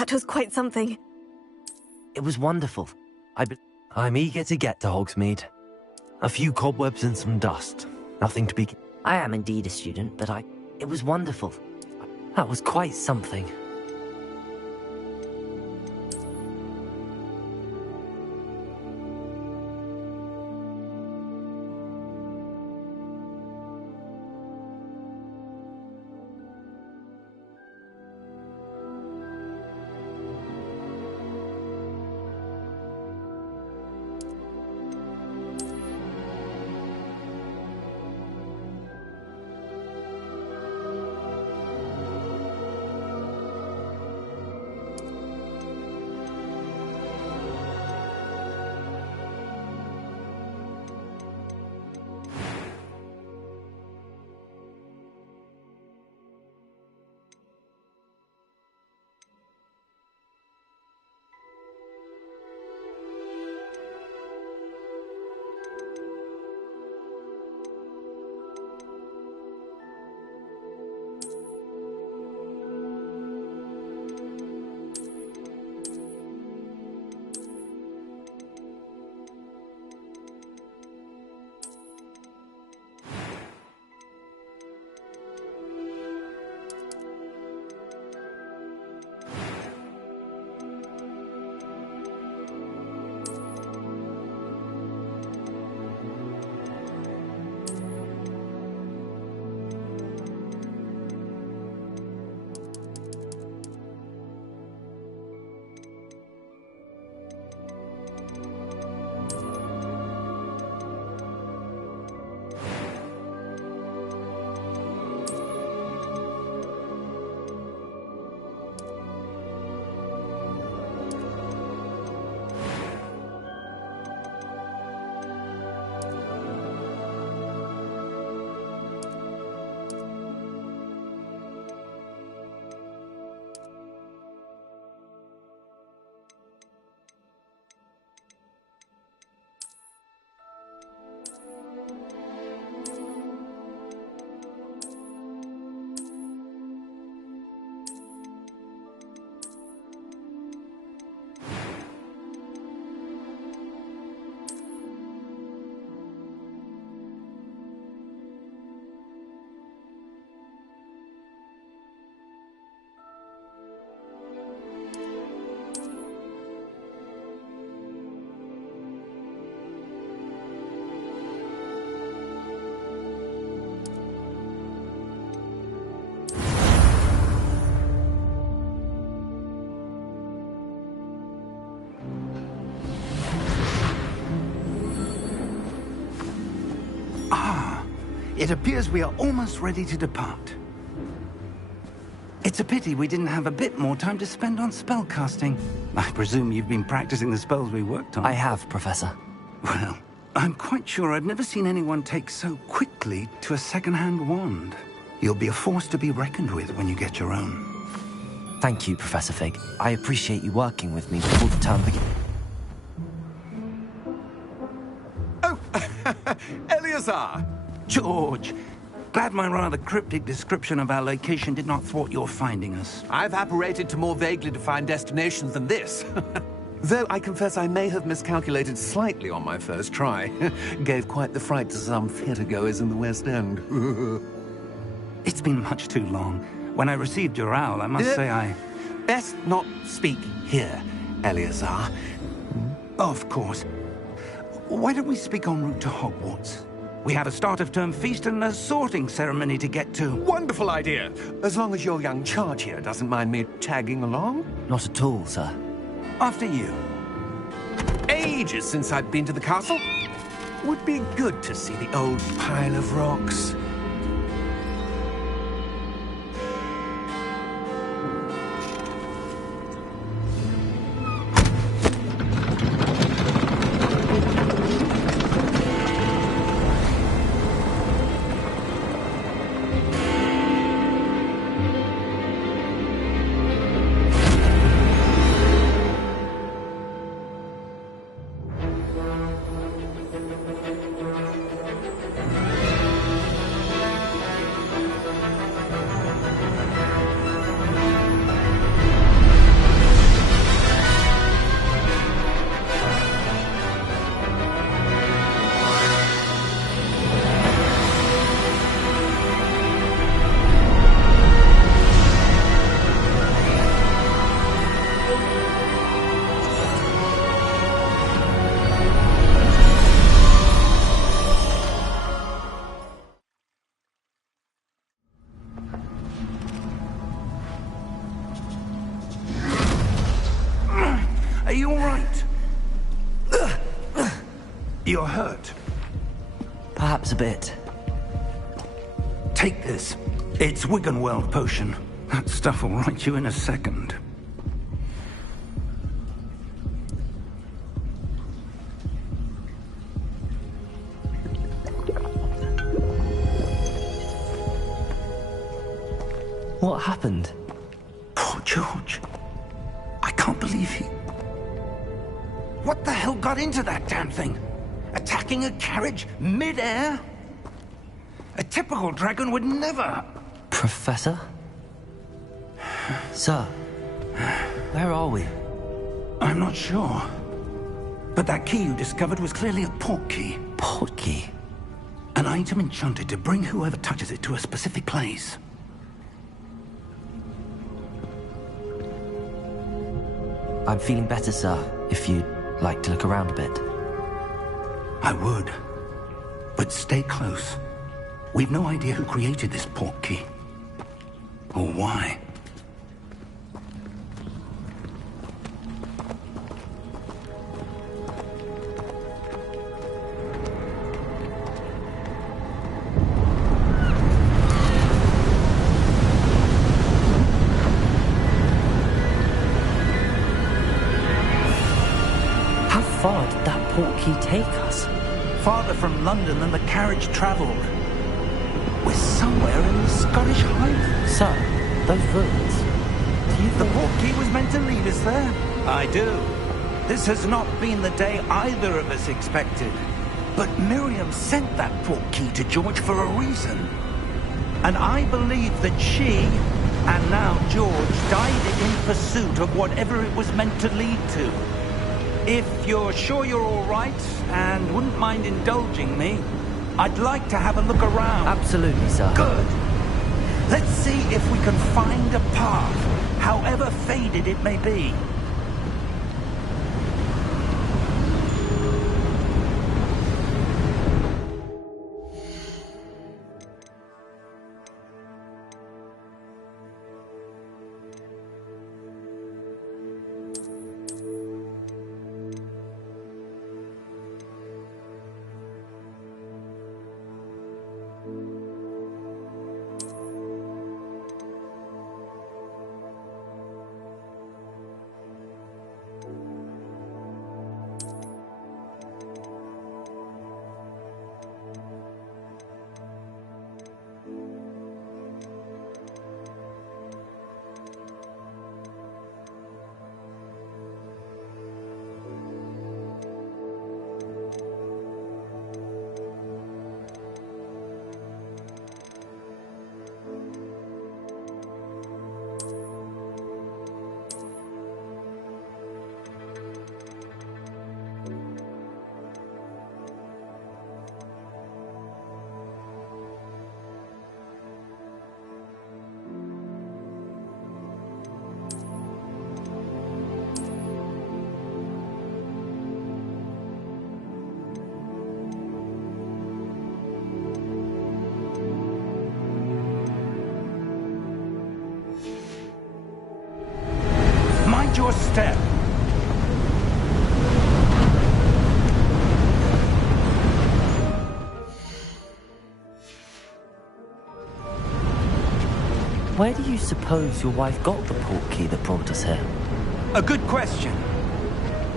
That was quite something. It was wonderful. I'm eager to get to Hogsmeade. A few cobwebs and some dust. Nothing to be... I am indeed a student, but It was wonderful. That was quite something. It appears we are almost ready to depart. It's a pity we didn't have a bit more time to spend on spellcasting. I presume you've been practicing the spells we worked on. I have, Professor. Well, I'm quite sure I've never seen anyone take so quickly to a second-hand wand. You'll be a force to be reckoned with when you get your own. Thank you, Professor Fig. I appreciate you working with me before the term begins. Oh, Eleazar! George, glad my rather cryptic description of our location did not thwart your finding us. I've apparated to more vaguely defined destinations than this. Though I confess I may have miscalculated slightly on my first try. Gave quite the fright to some theatre-goers in the West End. It's been much too long. When I received your owl, I must say I... Best not speak here, Eleazar. Of course. Why don't we speak en route to Hogwarts? We have a start-of-term feast and a sorting ceremony to get to. Wonderful idea! As long as your young charge here doesn't mind me tagging along. Not at all, sir. After you. Ages since I've been to the castle. Would be good to see the old pile of rocks. Are you all right? You're hurt. Perhaps a bit. Take this. It's Wiggenweld potion. That stuff will right you in a second. What happened? Poor George. I can't believe he... What the hell got into that damn thing? Attacking a carriage mid-air? A typical dragon would never... Professor? Sir, where are we? I'm not sure. But that key you discovered was clearly a port key. Port key? An item enchanted to bring whoever touches it to a specific place. I'm feeling better, sir, if you'd like to look around a bit. I would. But stay close. We've no idea who created this port key. Or why. How far did that port key take us? Farther from London than the carriage travelled. We're somewhere in the Scottish Highlands. Sir, those ruins. Do you The port key was meant to lead us there. I do. This has not been the day either of us expected. But Miriam sent that port key to George for a reason. And I believe that she, and now George, died in pursuit of whatever it was meant to lead to. If you're sure you're all right, and wouldn't mind indulging me, I'd like to have a look around. Absolutely, sir. Good. Let's see if we can find a path, however faded it may be. Mind your step. Where do you suppose your wife got the port key that brought us here? A good question.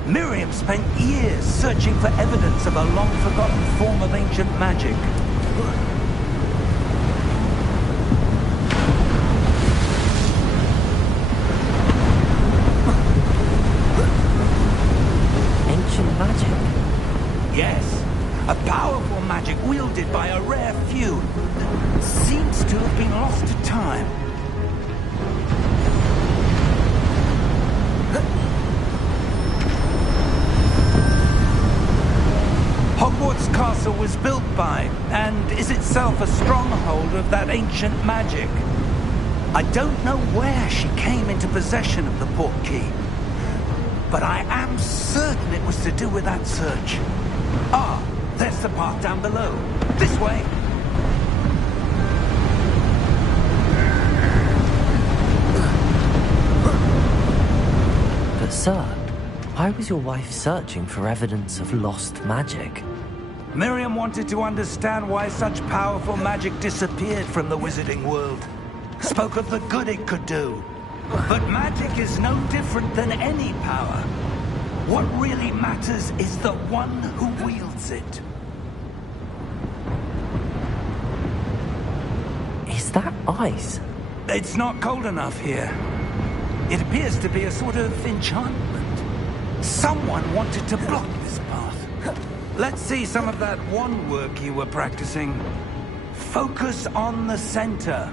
Miriam spent years searching for evidence of a long-forgotten form of ancient magic. Ancient magic? Yes, a powerful magic wielded by a rare few. Seems to have been lost to time. Hogwarts Castle was built by, and is itself a stronghold of that ancient magic. I don't know where she came into possession of the port key, but I am certain it was to do with that search. Ah, there's the path down below. This way. But sir, why was your wife searching for evidence of lost magic? Miriam wanted to understand why such powerful magic disappeared from the wizarding world. Spoke of the good it could do. But magic is no different than any power. What really matters is the one who wields it. Is that ice? It's not cold enough here. It appears to be a sort of enchantment. Someone wanted to block this path. Let's see some of that wand work you were practicing. Focus on the center.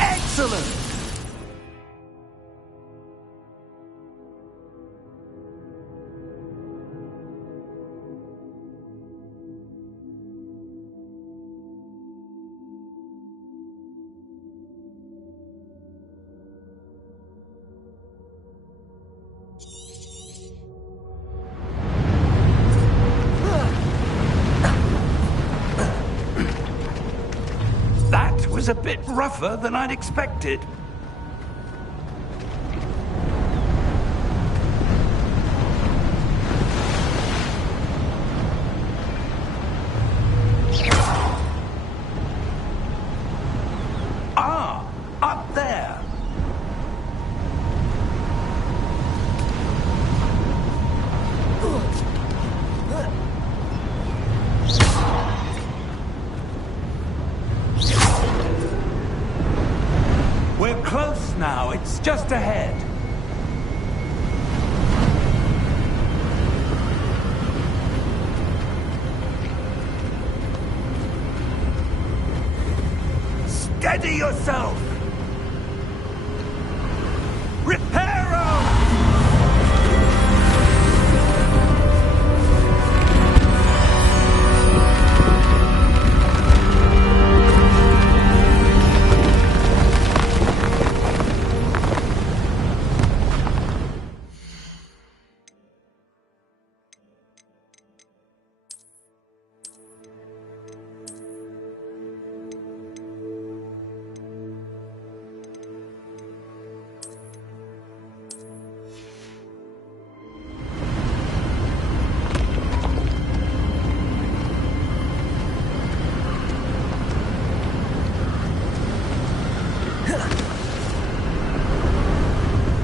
Excellent! That was a bit rougher than I'd expected. Ah, up there. We're close now. It's just ahead. Steady yourself! Reparo!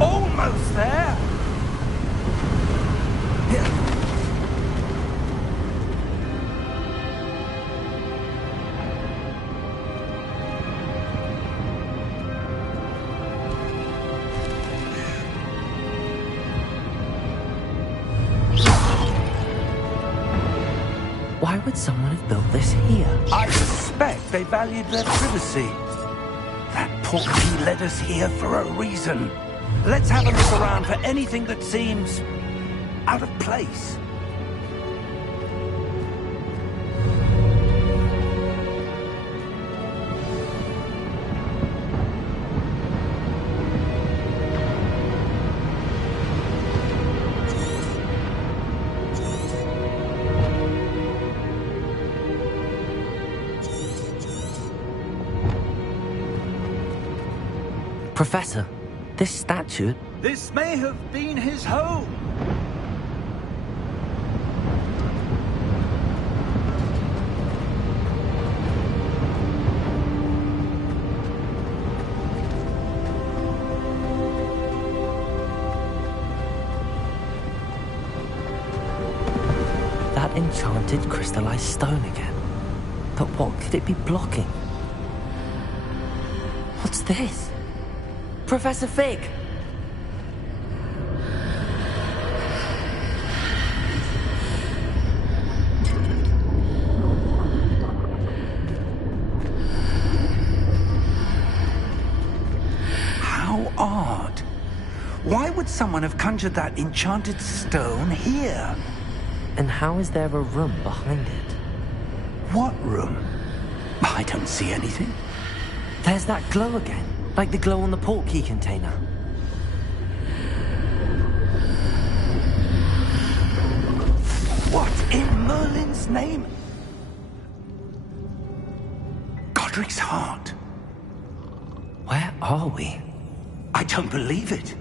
Almost there. Why would someone have built this here? I suspect they valued their privacy. That portkey led us here for a reason. Let's have a look around for anything that seems out of place. Professor, this statue... This may have been his home. That enchanted crystallized stone again. But what could it be blocking? What's this? Professor Fig! How odd. Why would someone have conjured that enchanted stone here? And how is there a room behind it? What room? I don't see anything. There's that glow again, like the glow on the portkey container. What in Merlin's name? Godric's heart. Where are we? I don't believe it.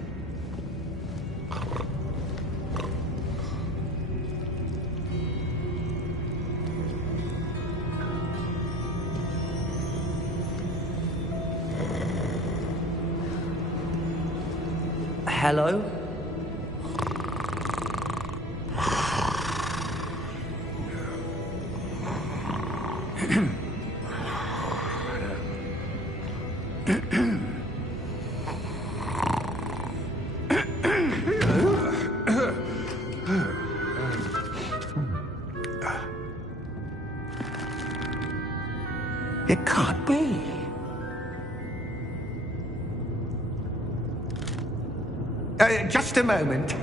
Hello? It can't be. Just a moment.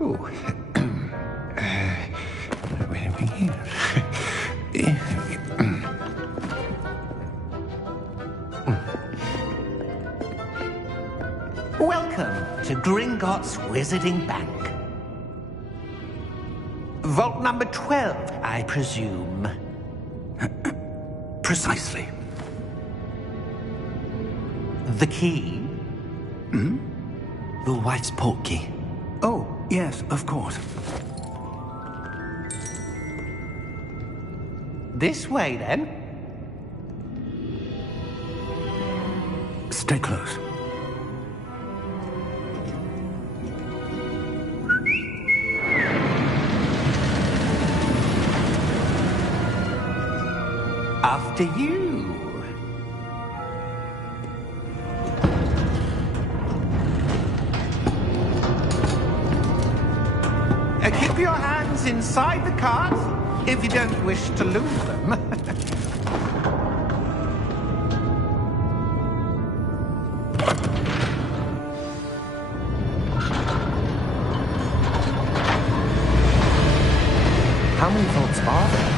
Ooh. Where are we here? Welcome to Gringotts Wizarding Bank. Vault number 12, I presume. Precisely. The key? Hmm? Your wife's portkey. Oh, yes, of course. This way, then. Stay close. After you. Keep your hands inside the cart if you don't wish to lose them. How many vaults are there?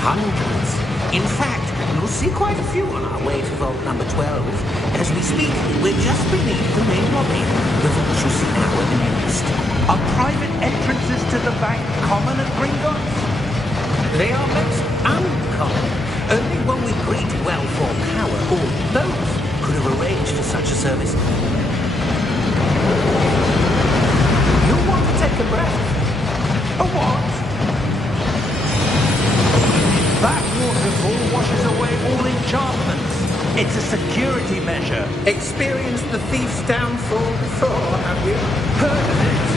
Hundreds. In fact, you'll see quite a few on our way to vault number 12. As we speak, we're just beneath the main lobby. The vaults you see now are the newest. Are private entrances to the bank common at Gringotts? They are most uncommon. Only one with great wealth or power, or both, could have arranged for such a service. You want to take a breath? A what? That waterfall washes away all enchantments. It's a security measure. Experienced the thief's downfall before, have you? Heard of it?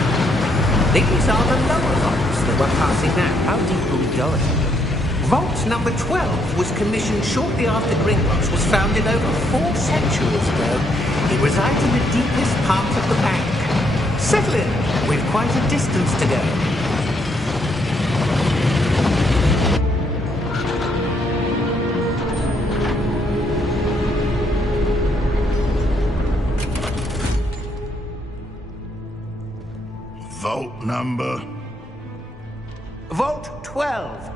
These are the lower vaults that we're passing now. How deep are we going? Vault number 12 was commissioned shortly after Gringotts was founded over 4 centuries ago. It resides in the deepest part of the bank. Settle in. We've quite a distance to go. Vault number? Vault 12.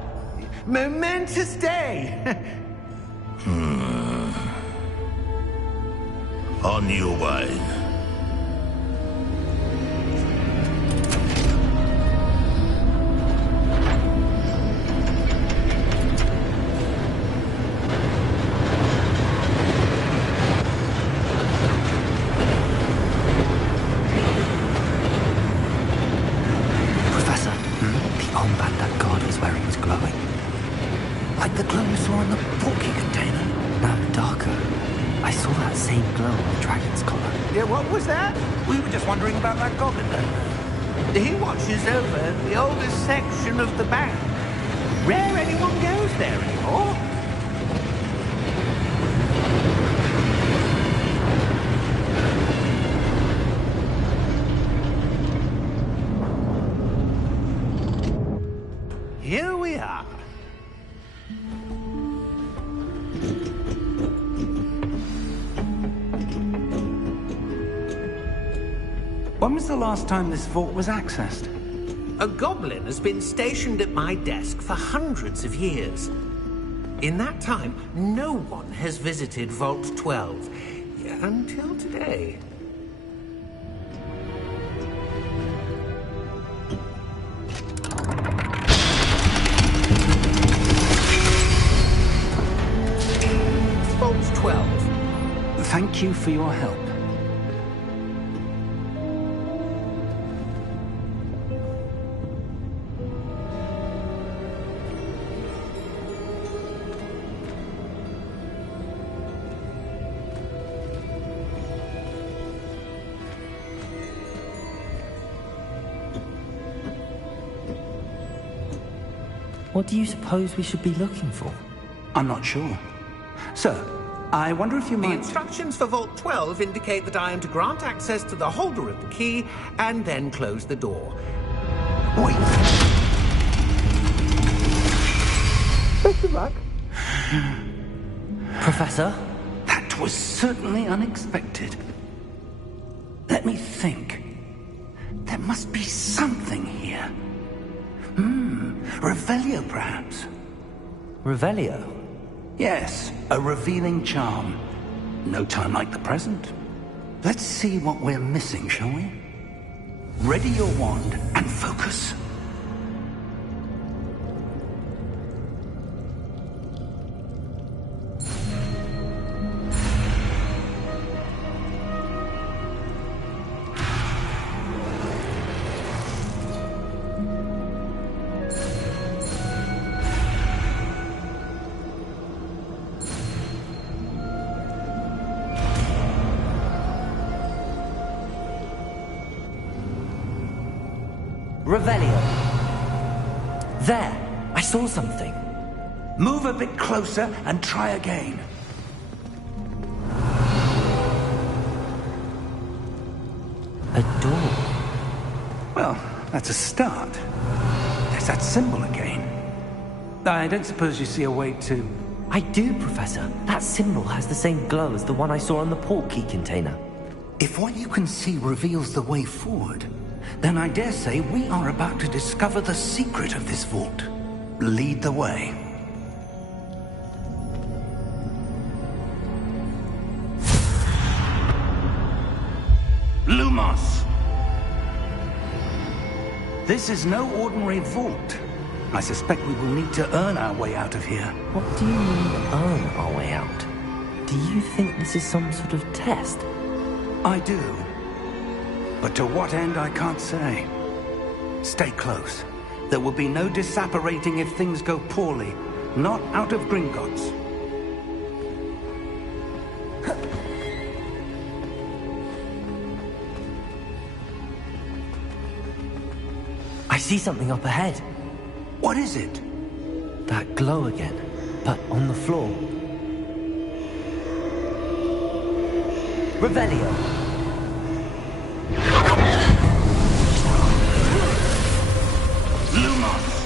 Momentous day. On your way. Like the glow you saw in the portkey container. No, darker. I saw that same glow on the dragon's collar. Yeah, what was that? We were just wondering about that goblin then. He watches over the oldest section of the bank. Rare anyone goes there anymore. Here we are. When was the last time this vault was accessed? A goblin has been stationed at my desk for hundreds of years. In that time, no one has visited Vault 12. Until today. Vault 12. Thank you for your help. What do you suppose we should be looking for? I'm not sure. Sir, I wonder if you The might... instructions for Vault 12 indicate that I am to grant access to the holder of the key and then close the door. Wait! Best of luck. Professor? That was certainly unexpected. Let me think. There must be something here. Revelio, perhaps? Revelio? Yes, a revealing charm. No time like the present. Let's see what we're missing, shall we? Ready your wand and focus. Revelio. There! I saw something. Move a bit closer and try again. A door. Well, that's a start. There's that symbol again. I don't suppose you see a way to... I do, Professor. That symbol has the same glow as the one I saw on the portkey container. If what you can see reveals the way forward, then I dare say we are about to discover the secret of this vault. Lead the way. Lumos! This is no ordinary vault. I suspect we will need to earn our way out of here. What do you mean, earn our way out? Do you think this is some sort of test? I do. But to what end, I can't say. Stay close. There will be no disapparating if things go poorly. Not out of Gringotts. I see something up ahead. What is it? That glow again, but on the floor. Revelio. Lumos!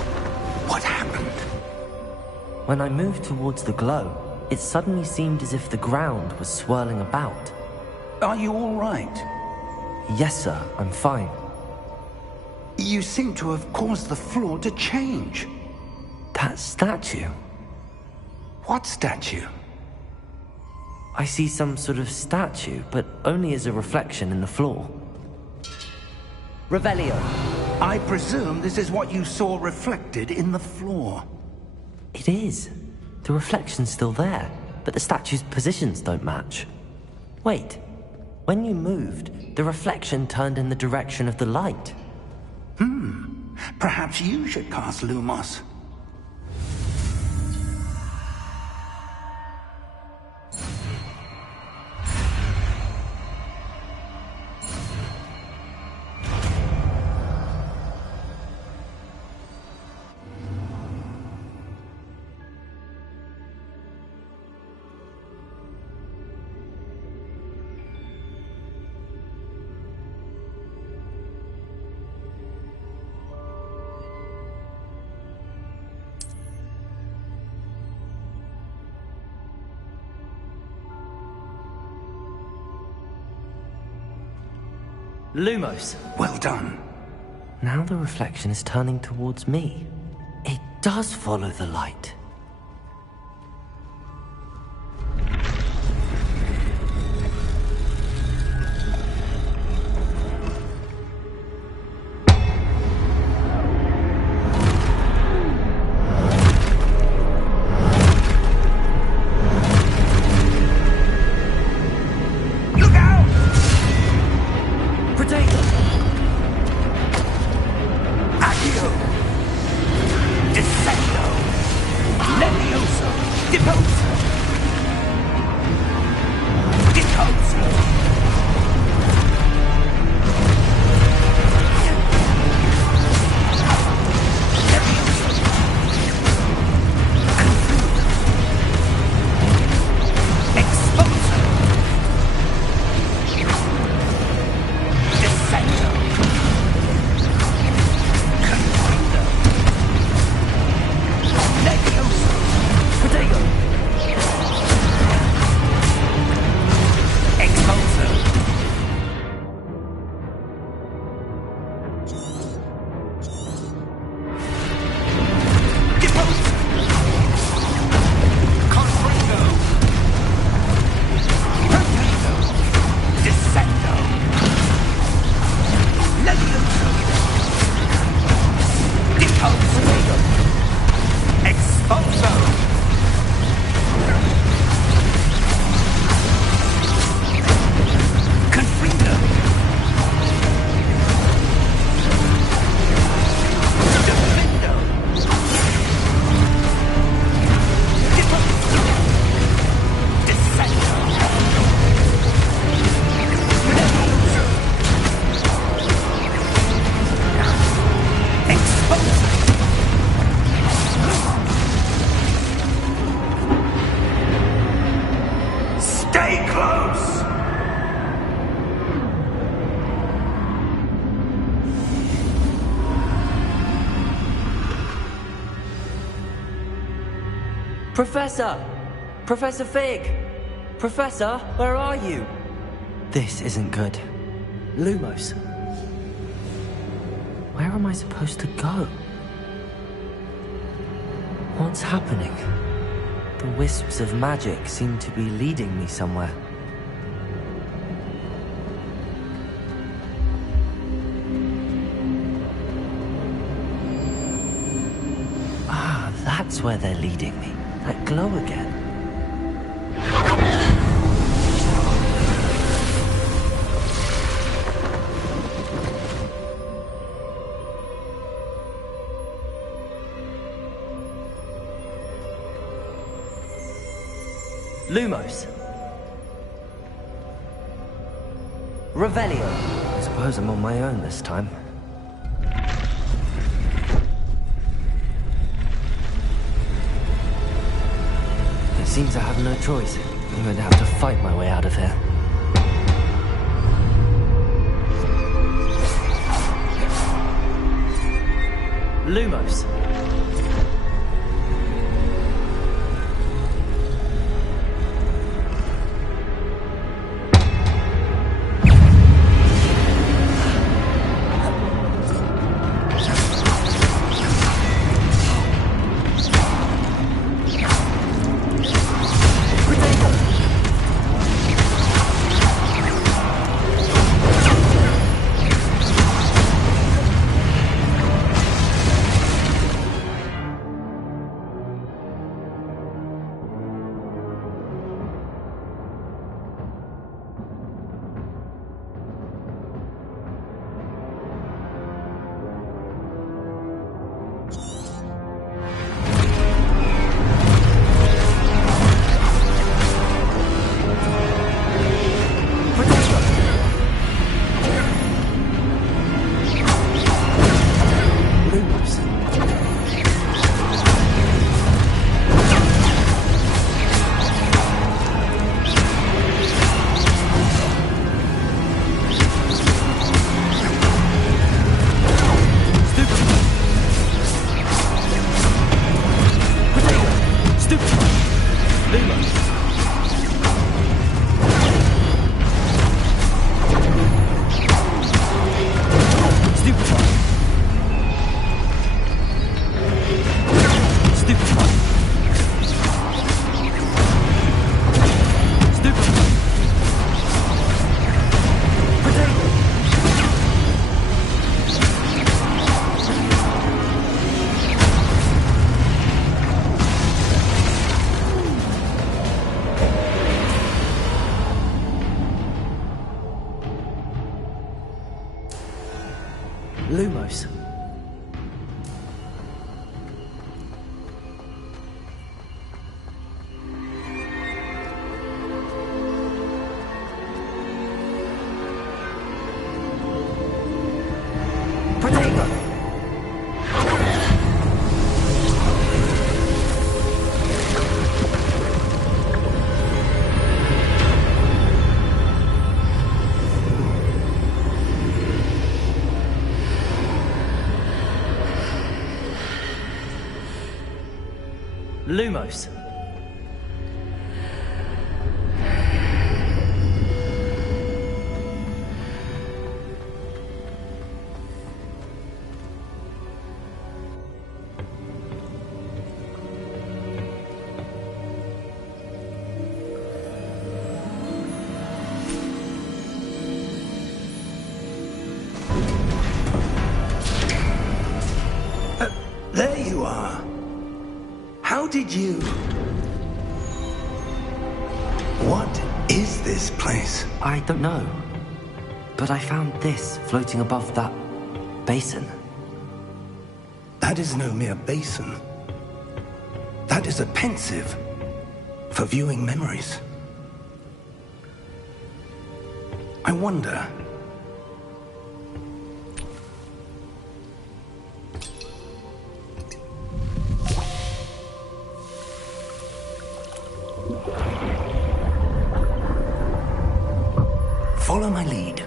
What happened? When I moved towards the glow, it suddenly seemed as if the ground was swirling about. Are you all right? Yes, sir, I'm fine. You seem to have caused the floor to change. That statue. What statue? I see some sort of statue, but only as a reflection in the floor. Revelio. I presume this is what you saw reflected in the floor. It is. The reflection's still there, but the statue's positions don't match. Wait. When you moved, the reflection turned in the direction of the light. Perhaps you should cast Lumos. Lumos. Well done. Now the reflection is turning towards me. It does follow the light. Professor! Professor Fig! Professor, where are you? This isn't good. Lumos. Where am I supposed to go? What's happening? The wisps of magic seem to be leading me somewhere. Ah, that's where they're leading me. That glow again. Lumos. Revelio. I suppose I'm on my own this time. It seems I have no choice. I'm going to have to fight my way out of here. Lumos. Lumos. There you are. How did you... What is this place? I don't know. But I found this floating above that basin. That is no mere basin. That is a pensive for viewing memories. I wonder... Follow my lead.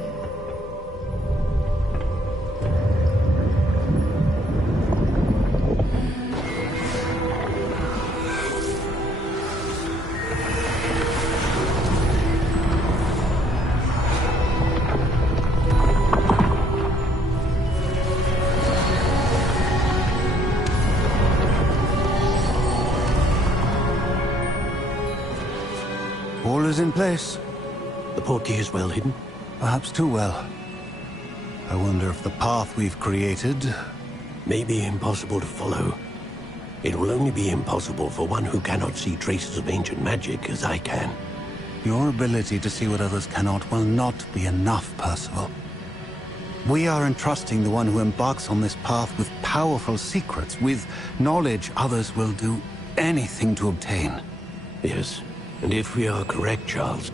All is in place. The portkey is well hidden? Perhaps too well. I wonder if the path we've created... May be impossible to follow. It will only be impossible for one who cannot see traces of ancient magic as I can. Your ability to see what others cannot will not be enough, Percival. We are entrusting the one who embarks on this path with powerful secrets, with knowledge others will do anything to obtain. Yes, and if we are correct, Charles,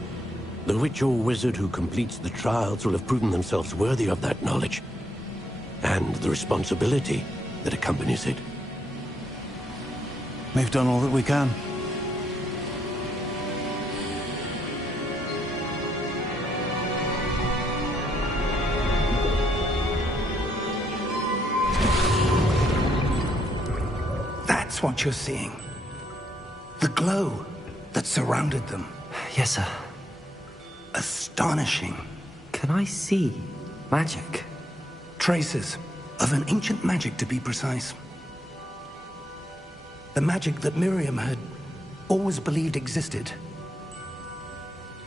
the witch or wizard who completes the trials will have proven themselves worthy of that knowledge, and the responsibility that accompanies it. We've done all that we can. That's what you're seeing. The glow that surrounded them. Yes, sir. Astonishing. Can I see magic? Traces of an ancient magic, to be precise. The magic that Miriam had always believed existed,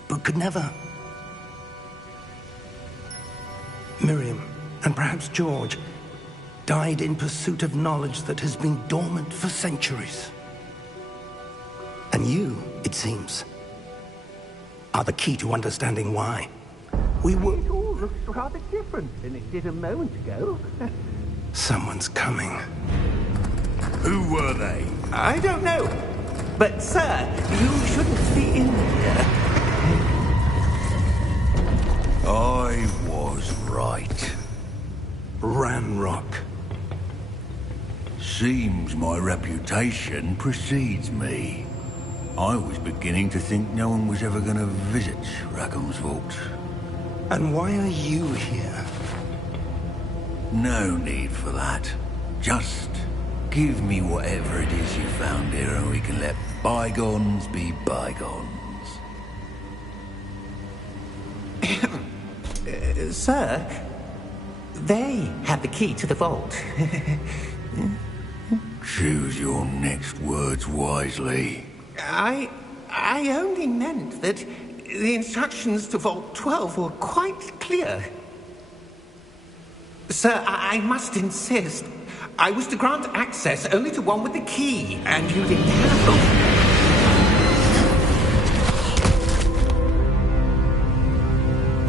but could never. Miriam, and perhaps George, died in pursuit of knowledge that has been dormant for centuries. And you, it seems, are the key to understanding why. We were... It all looks rather different than it did a moment ago. Someone's coming. Who were they? I don't know. But, sir, you shouldn't be in here. I was right. Ranrock. Seems my reputation precedes me. I was beginning to think no one was ever going to visit Rackham's Vault. And why are you here? No need for that. Just give me whatever it is you found here and we can let bygones be bygones. Sir, they have the key to the vault. Choose your next words wisely. I only meant that the instructions to Vault 12 were quite clear. Sir, I must insist. I was to grant access only to one with the key, and you didn't have them.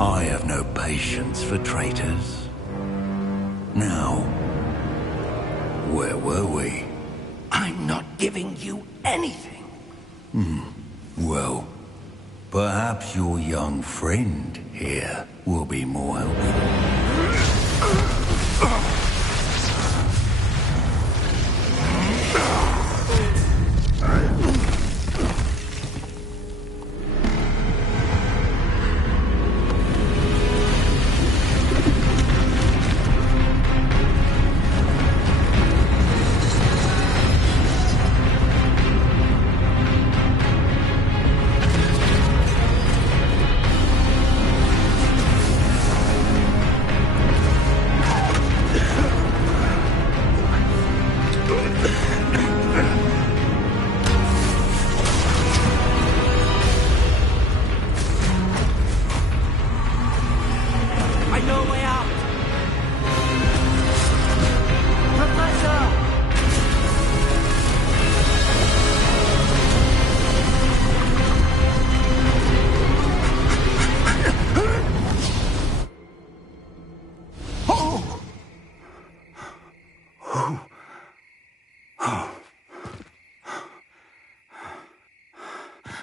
I have no patience for traitors. Now, where were we? I'm not giving you anything. Well, perhaps your young friend here will be more helpful.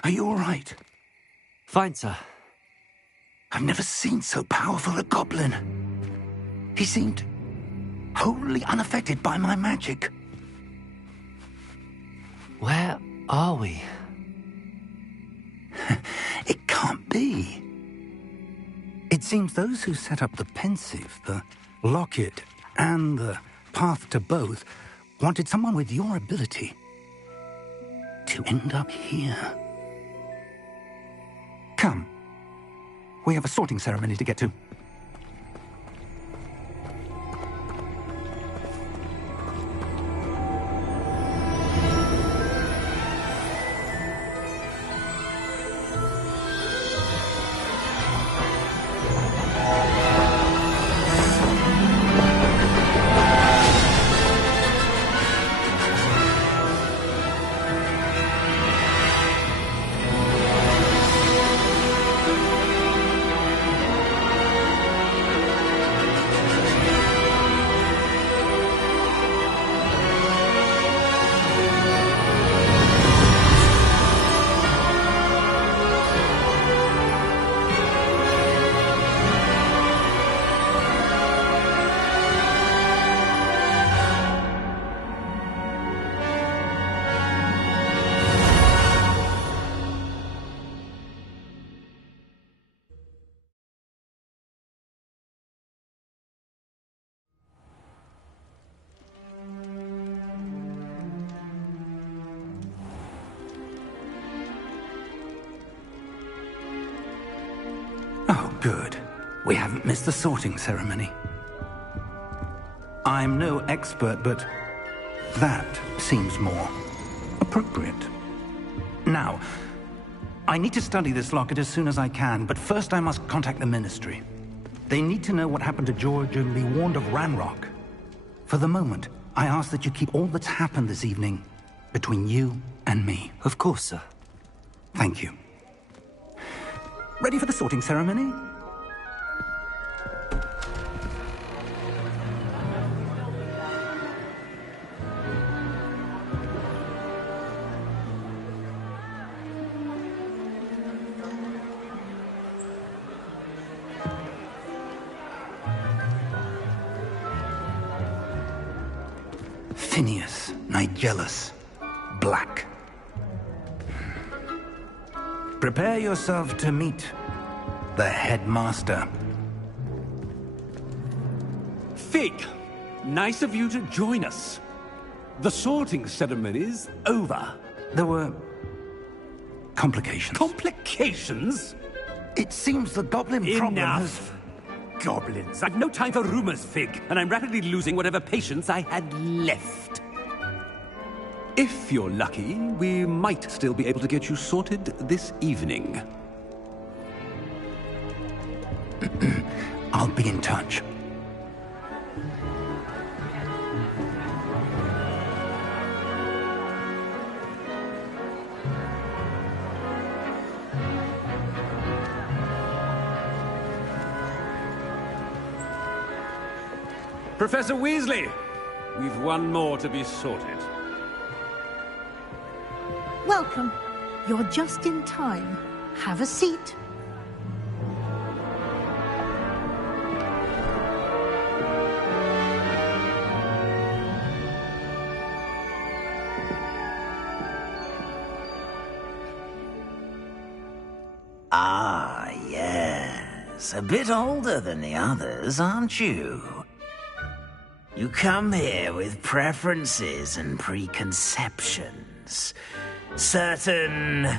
Are you all right? Fine, sir. I've never seen so powerful a goblin. He seemed wholly unaffected by my magic. Where are we? It can't be. It seems those who set up the Pensieve, the Locket, and the Path to Both wanted someone with your ability to end up here. Come. We have a sorting ceremony to get to. Oh, good. We haven't missed the sorting ceremony. I'm no expert, but that seems more appropriate. Now, I need to study this locket as soon as I can, but first I must contact the Ministry. They need to know what happened to George and be warned of Ranrock. For the moment, I ask that you keep all that's happened this evening between you and me. Of course, sir. Thank you. Ready for the sorting ceremony? Phineas Nigellus Black. Prepare yourself to meet the headmaster. Fig, nice of you to join us. The sorting ceremony's over. There were complications. Complications? It seems the goblin problem has... Enough. Goblins. I've no time for rumors, Fig, and I'm rapidly losing whatever patience I had left. If you're lucky, we might still be able to get you sorted this evening. I'll be in touch. Professor Weasley, we've one more to be sorted. Welcome. You're just in time. Have a seat. Ah, yes. A bit older than the others, aren't you? You come here with preferences and preconceptions. Certain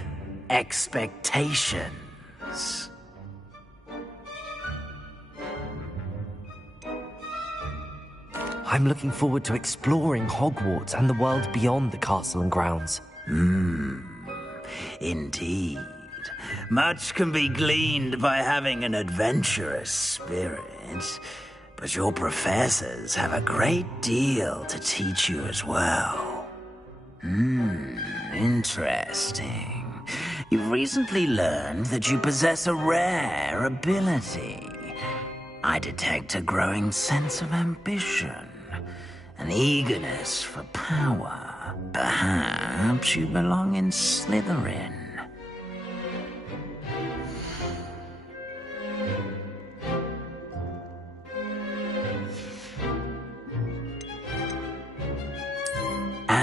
expectations. I'm looking forward to exploring Hogwarts and the world beyond the castle and grounds. Indeed. Much can be gleaned by having an adventurous spirit. But your professors have a great deal to teach you as well. Interesting. You've recently learned that you possess a rare ability. I detect a growing sense of ambition, an eagerness for power. Perhaps you belong in Slytherin.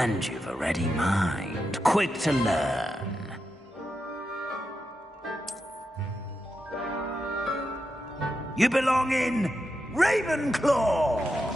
And you've a ready mind, quick to learn. You belong in Ravenclaw!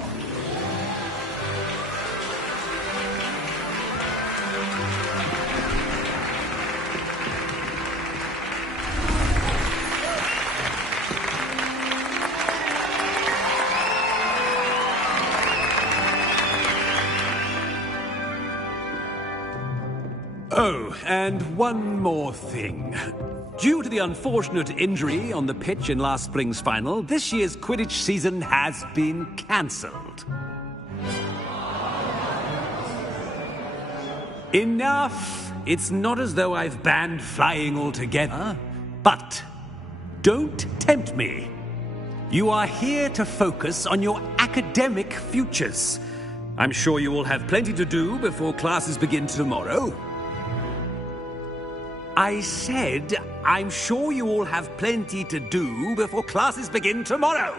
Oh, and one more thing. Due to the unfortunate injury on the pitch in last spring's final, this year's Quidditch season has been cancelled. Enough! It's not as though I've banned flying altogether. But don't tempt me. You are here to focus on your academic futures. I'm sure you will have plenty to do before classes begin tomorrow. I said, I'm sure you all have plenty to do before classes begin tomorrow.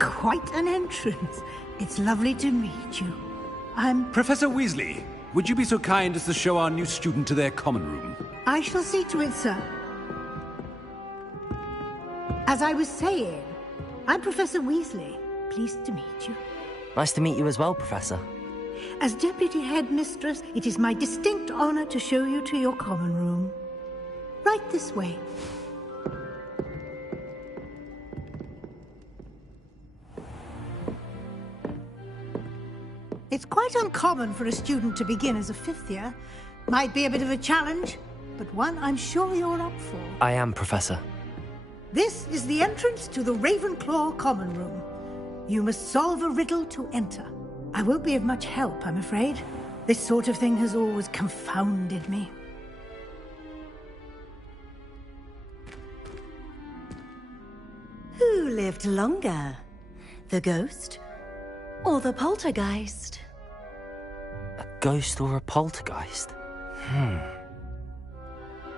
Quite an entrance. It's lovely to meet you. I'm... Professor Weasley, would you be so kind as to show our new student to their common room? I shall see to it, sir. As I was saying, I'm Professor Weasley. Pleased to meet you. Nice to meet you as well, Professor. As Deputy Headmistress, it is my distinct honor to show you to your common room. Right this way. It's quite uncommon for a student to begin as a fifth year. Might be a bit of a challenge, but one I'm sure you're up for. I am, Professor. This is the entrance to the Ravenclaw common room. You must solve a riddle to enter. I won't be of much help, I'm afraid. This sort of thing has always confounded me. Who lived longer? The ghost or the poltergeist? A ghost or a poltergeist?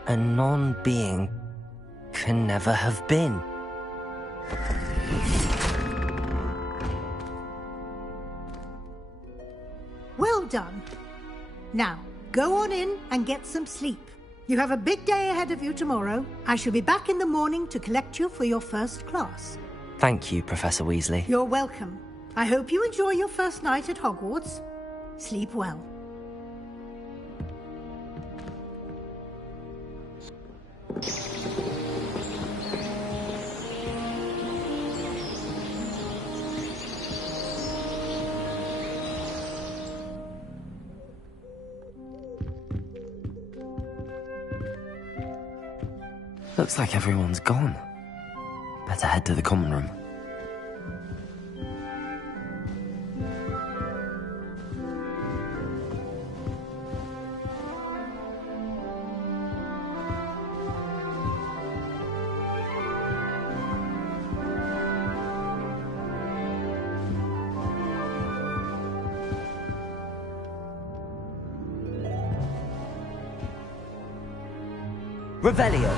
A non-being can never have been. Well done. Now, go on in and get some sleep. You have a big day ahead of you tomorrow. I shall be back in the morning to collect you for your first class. Thank you, Professor Weasley. You're welcome. I hope you enjoy your first night at Hogwarts. Sleep well. Looks like everyone's gone. Better head to the common room. Revelio.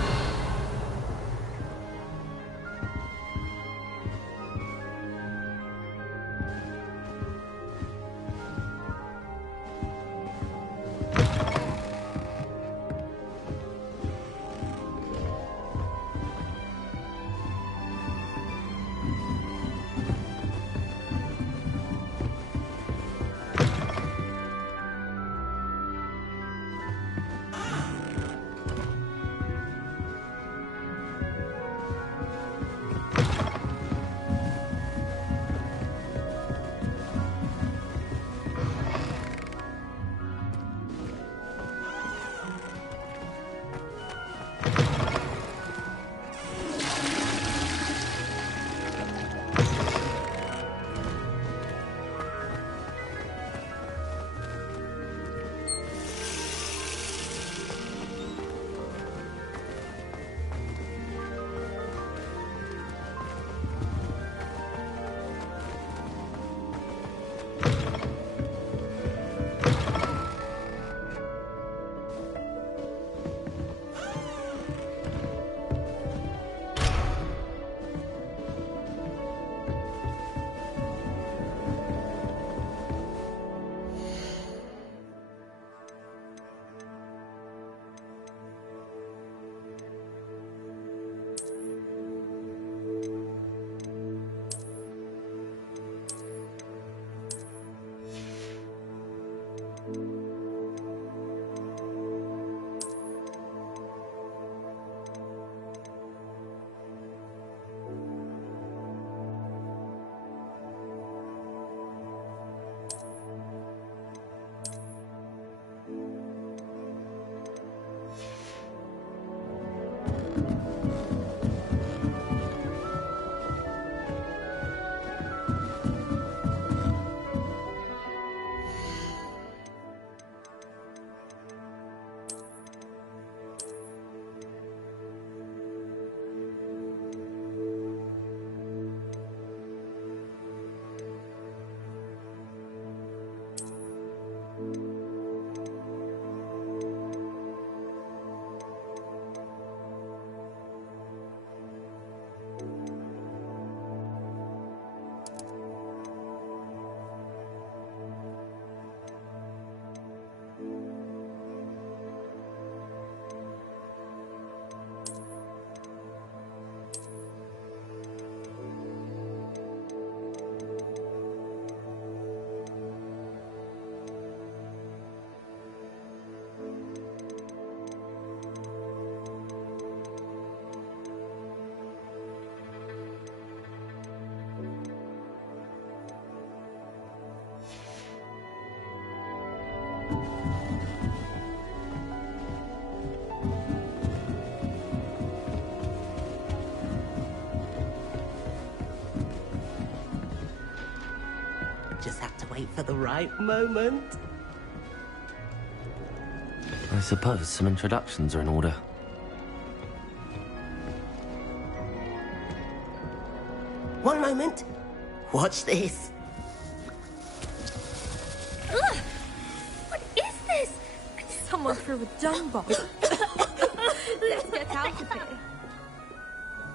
Just have to wait for the right moment. I suppose some introductions are in order. One moment. Watch this. Ugh! What is this? Someone threw a dung bomb. Let's get out of here.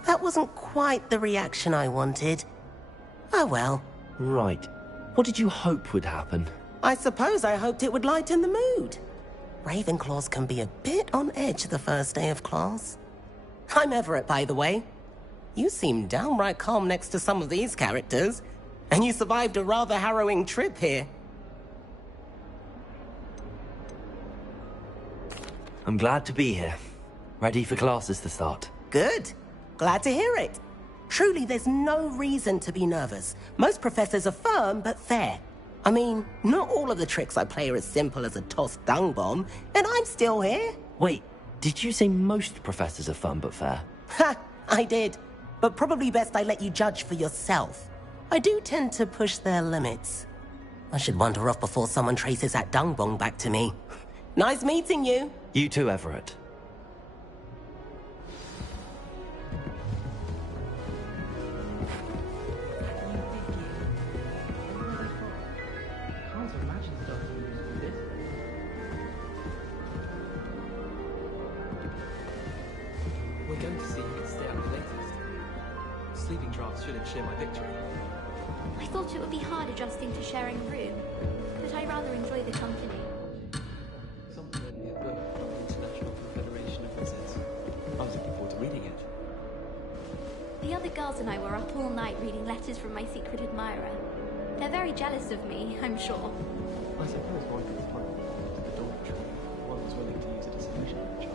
That wasn't quite the reaction I wanted. Oh well. Right. What did you hope would happen? I suppose I hoped it would lighten the mood. Ravenclaws can be a bit on edge the first day of class. I'm Everett, by the way. You seem downright calm next to some of these characters, and you survived a rather harrowing trip here. I'm glad to be here. Ready for classes to start. Good. Glad to hear it. Truly, there's no reason to be nervous. Most professors are firm but fair. I mean, not all of the tricks I play are as simple as a tossed dung bomb, and I'm still here. Wait, did you say most professors are fun but fair? Ha! I did. But probably best I let you judge for yourself. I do tend to push their limits. I should wander off before someone traces that dung bomb back to me. Nice meeting you. You too, Everett. We're going to see who can stay up the latest. Sleeping drafts should ensure my victory. I thought it would be hard adjusting to sharing a room, but I rather enjoy the company. Something in the book from the International Confederation of Wizards. I was looking forward to reading it. The other girls and I were up all night reading letters from my secret admirer. They're very jealous of me, I'm sure. I suppose one could find to the dormitory. One was willing to use it as a missionary job.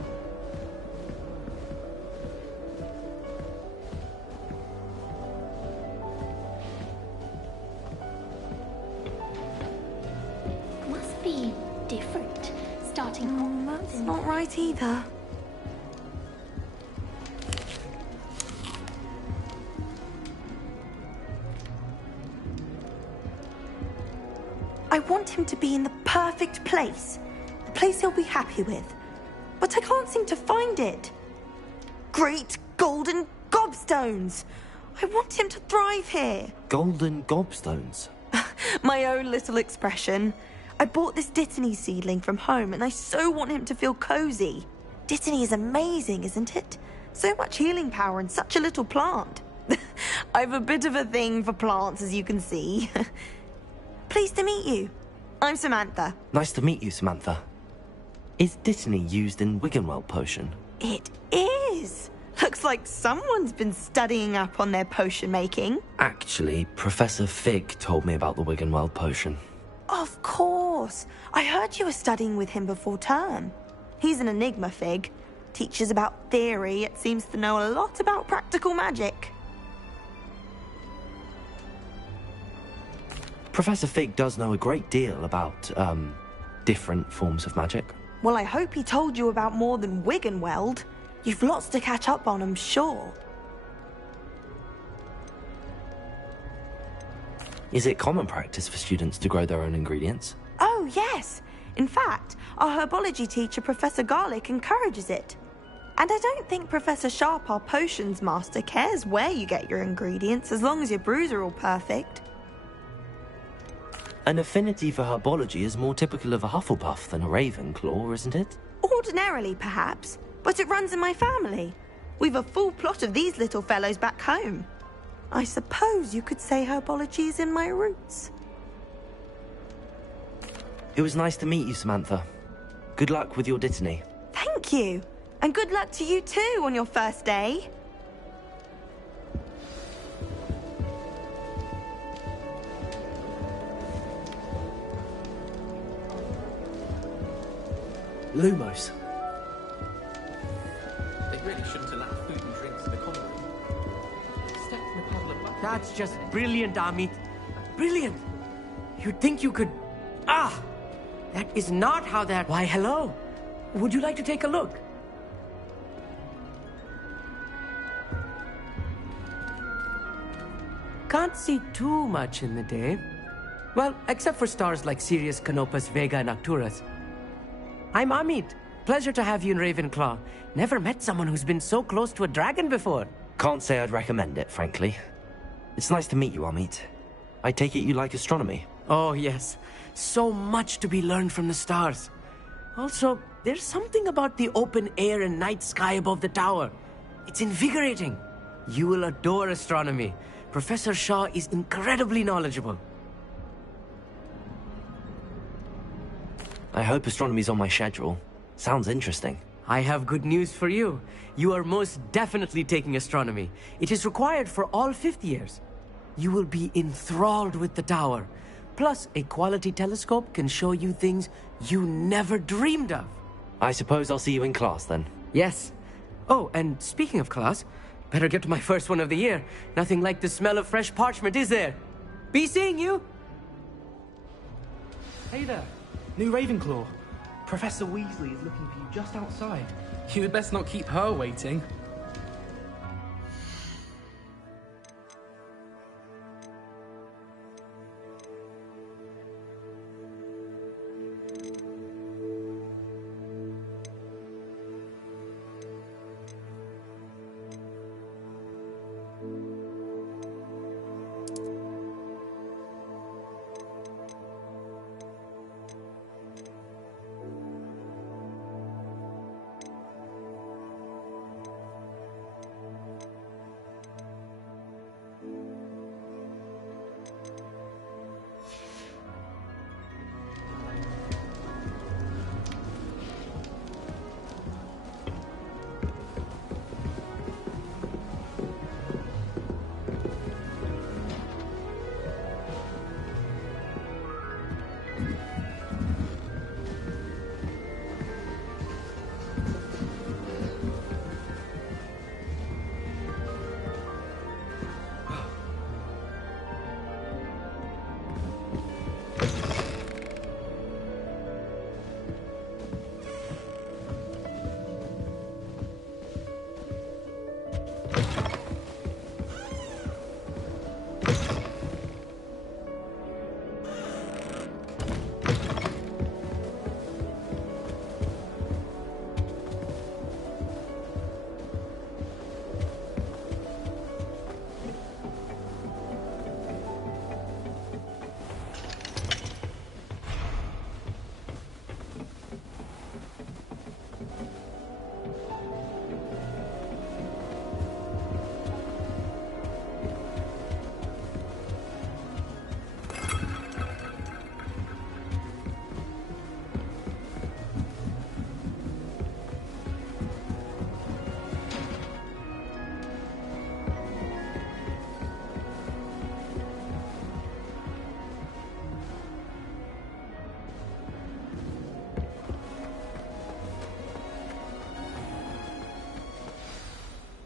Must be different, starting off. That's not right either. I want him to be in the perfect place. The place he'll be happy with. But I can't seem to find it. Great golden gobstones! I want him to thrive here. Golden gobstones? My own little expression. I bought this Dittany seedling from home and I so want him to feel cozy. Dittany is amazing, isn't it? So much healing power in such a little plant. I've a bit of a thing for plants, as you can see. Pleased to meet you. I'm Samantha. Nice to meet you, Samantha. Is Dittany used in Wiggenweld potion? It is. Looks like someone's been studying up on their potion making. Actually, Professor Fig told me about the Wiggenweld potion. Of course. I heard you were studying with him before term. He's an enigma, Fig. Teaches about theory, yet seems to know a lot about practical magic. Professor Fig does know a great deal about, different forms of magic. Well, I hope he told you about more than Wiggenweld. You've lots to catch up on, I'm sure. Is it common practice for students to grow their own ingredients? Oh, yes. In fact, our herbology teacher, Professor Garlick, encourages it. And I don't think Professor Sharp, our potions master, cares where you get your ingredients, as long as your brews are all perfect. An affinity for herbology is more typical of a Hufflepuff than a Ravenclaw, isn't it? Ordinarily, perhaps, but it runs in my family. We've a full plot of these little fellows back home. I suppose you could say herbology is in my roots. It was nice to meet you, Samantha. Good luck with your Dittany. Thank you. And good luck to you too on your first day. Lumos. They really shouldn't allow food and drinks in the common room. Stepped in a puddle of butter. That's just brilliant, Amit. Brilliant. You'd think you could... Ah! That is not how that... Why, hello. Would you like to take a look? Can't see too much in the day. Well, except for stars like Sirius, Canopus, Vega, and Arcturus. I'm Amit. Pleasure to have you in Ravenclaw. Never met someone who's been so close to a dragon before. Can't say I'd recommend it, frankly. It's nice to meet you, Amit. I take it you like astronomy? Oh, yes. So much to be learned from the stars. Also, there's something about the open air and night sky above the tower. It's invigorating. You will adore astronomy. Professor Shaw is incredibly knowledgeable. I hope astronomy's on my schedule. Sounds interesting. I have good news for you. You are most definitely taking astronomy. It is required for all 5th years. You will be enthralled with the tower. Plus, a quality telescope can show you things you never dreamed of. I suppose I'll see you in class then. Yes. Oh, and speaking of class, better get to my first one of the year. Nothing like the smell of fresh parchment, is there? Be seeing you! Hey there, new Ravenclaw. Professor Weasley is looking for you just outside. You'd best not keep her waiting.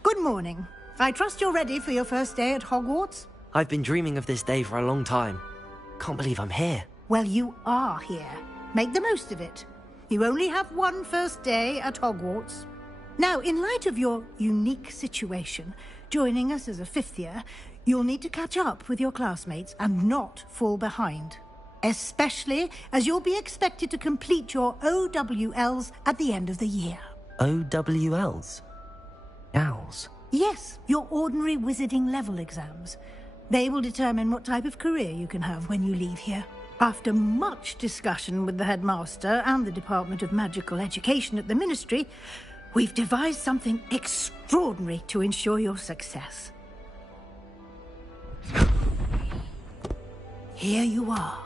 Good morning. I trust you're ready for your first day at Hogwarts? I've been dreaming of this day for a long time. Can't believe I'm here. Well, you are here. Make the most of it. You only have one first day at Hogwarts. Now, in light of your unique situation, joining us as a 5th year, you'll need to catch up with your classmates and not fall behind. Especially as you'll be expected to complete your OWLs at the end of the year. OWLs? Owls? Yes, your ordinary wizarding level exams. They will determine what type of career you can have when you leave here. After much discussion with the headmaster and the Department of Magical Education at the Ministry, we've devised something extraordinary to ensure your success. Here you are.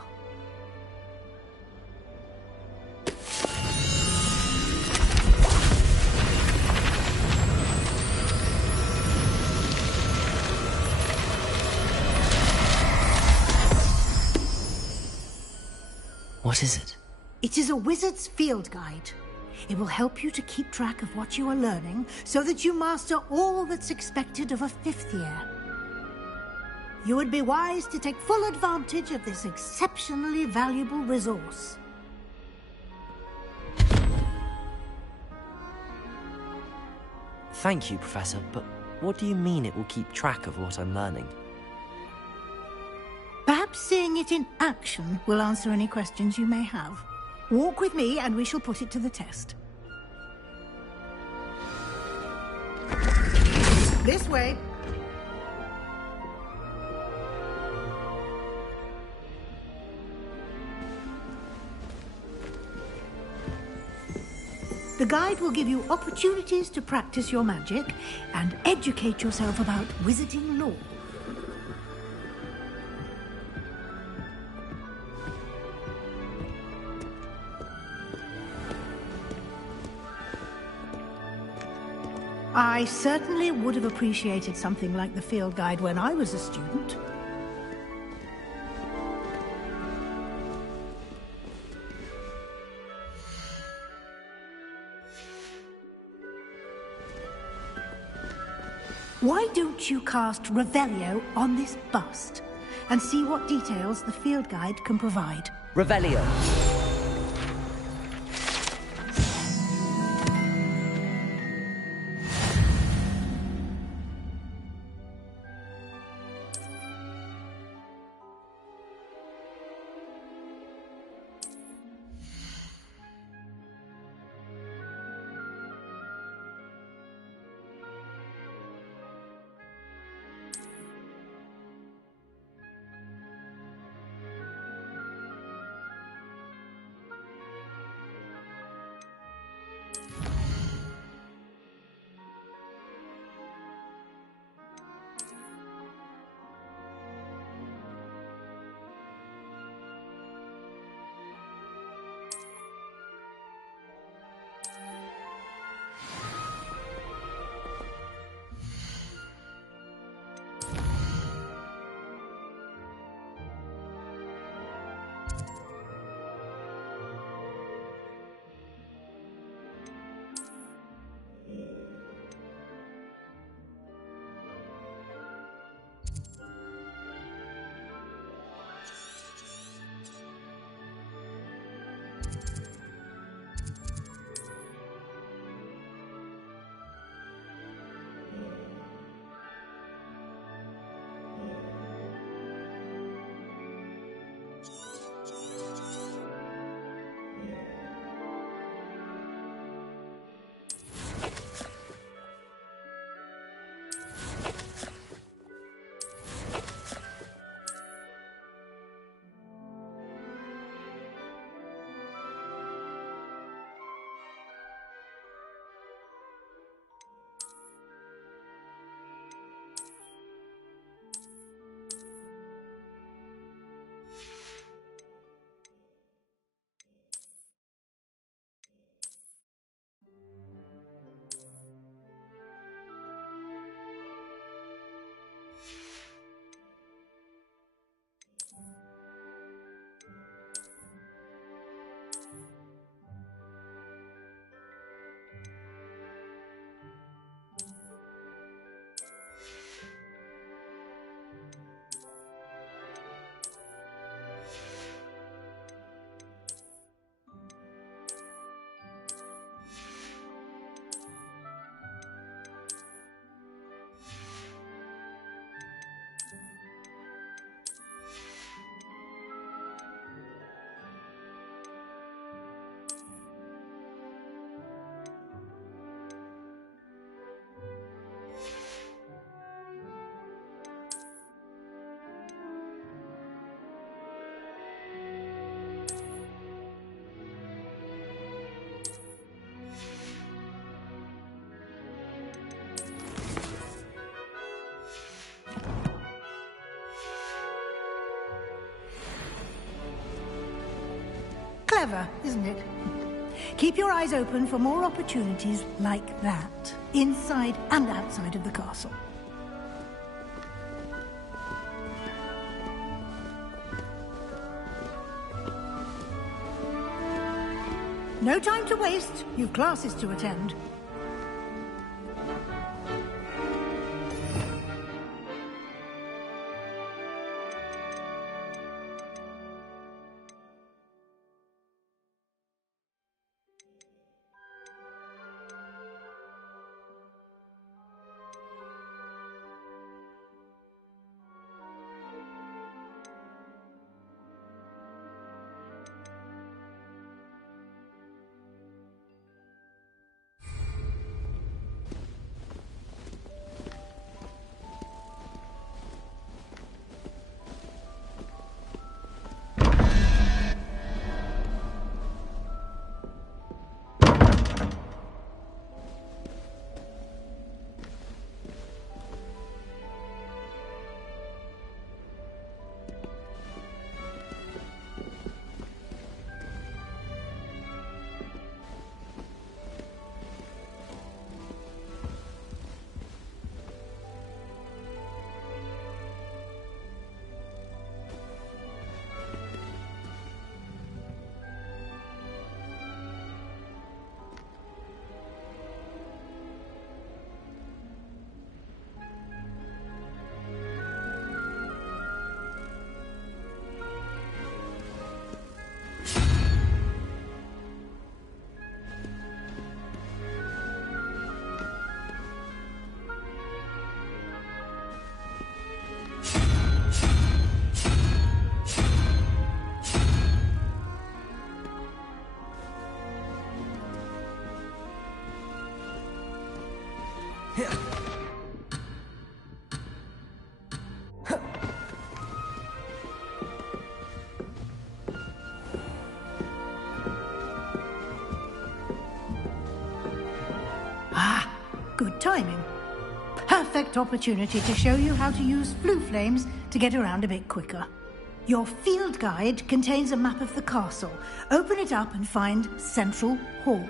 What is it? It is a wizard's field guide. It will help you to keep track of what you are learning so that you master all that's expected of a 5th year. You would be wise to take full advantage of this exceptionally valuable resource. Thank you, Professor, but what do you mean it will keep track of what I'm learning? Perhaps seeing it in action will answer any questions you may have. Walk with me and we shall put it to the test. This way. The guide will give you opportunities to practice your magic and educate yourself about wizarding lore. I certainly would have appreciated something like the field guide when I was a student. Why don't you cast Revelio on this bust and see what details the field guide can provide? Revelio. Clever, isn't it? Keep your eyes open for more opportunities like that, inside and outside of the castle. No time to waste. You've classes to attend. timing. Perfect opportunity to show you how to use flue flames to get around a bit quicker. Your field guide contains a map of the castle. Open it up and find Central Hall.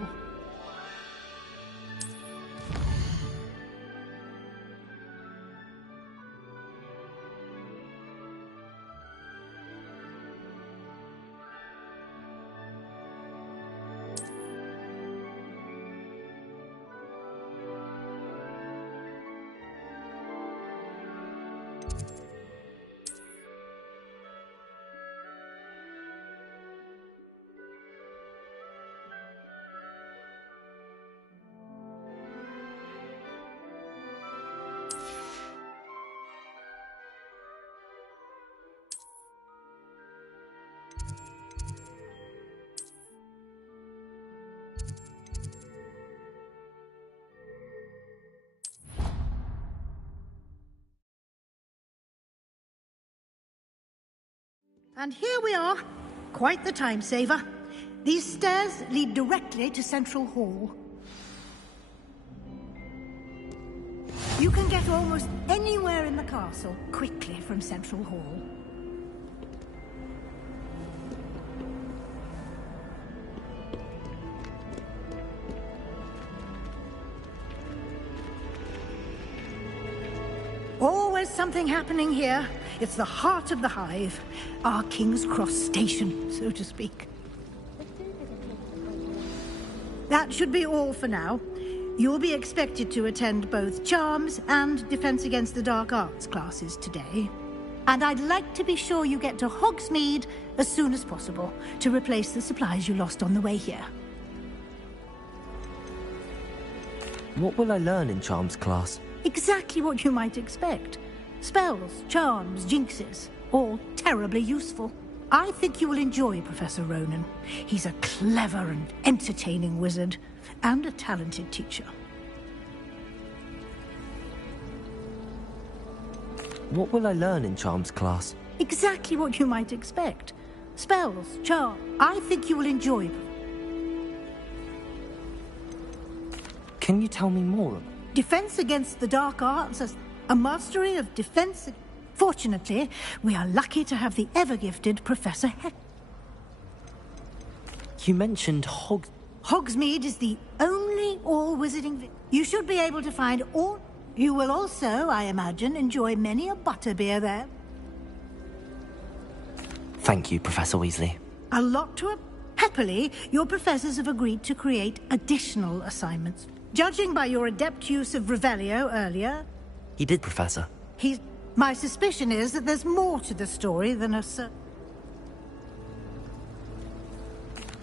And here we are. Quite the time saver. These stairs lead directly to Central Hall. You can get almost anywhere in the castle quickly from Central Hall. Always something happening here. It's the heart of the Hive, our King's Cross station, so to speak. That should be all for now. You'll be expected to attend both Charms and Defense Against the Dark Arts classes today. And I'd like to be sure you get to Hogsmeade as soon as possible to replace the supplies you lost on the way here. What will I learn in Charms class? Exactly what you might expect. Spells, charms, jinxes, all terribly useful. I think you will enjoy Professor Ronen. He's a clever and entertaining wizard, and a talented teacher. What will I learn in Charms class? Exactly what you might expect. Spells, charms. I think you will enjoy. Can you tell me more? Defense Against the Dark Arts as a mastery of defense. Fortunately, we are lucky to have the ever-gifted Professor Heck. You mentioned Hogsmeade is the only all-wizarding... You should be able to find all... You will also, I imagine, enjoy many a butterbeer there. Thank you, Professor Weasley. A lot to... Happily, your professors have agreed to create additional assignments. Judging by your adept use of Revelio earlier... He did, Professor. My suspicion is that there's more to the story than a...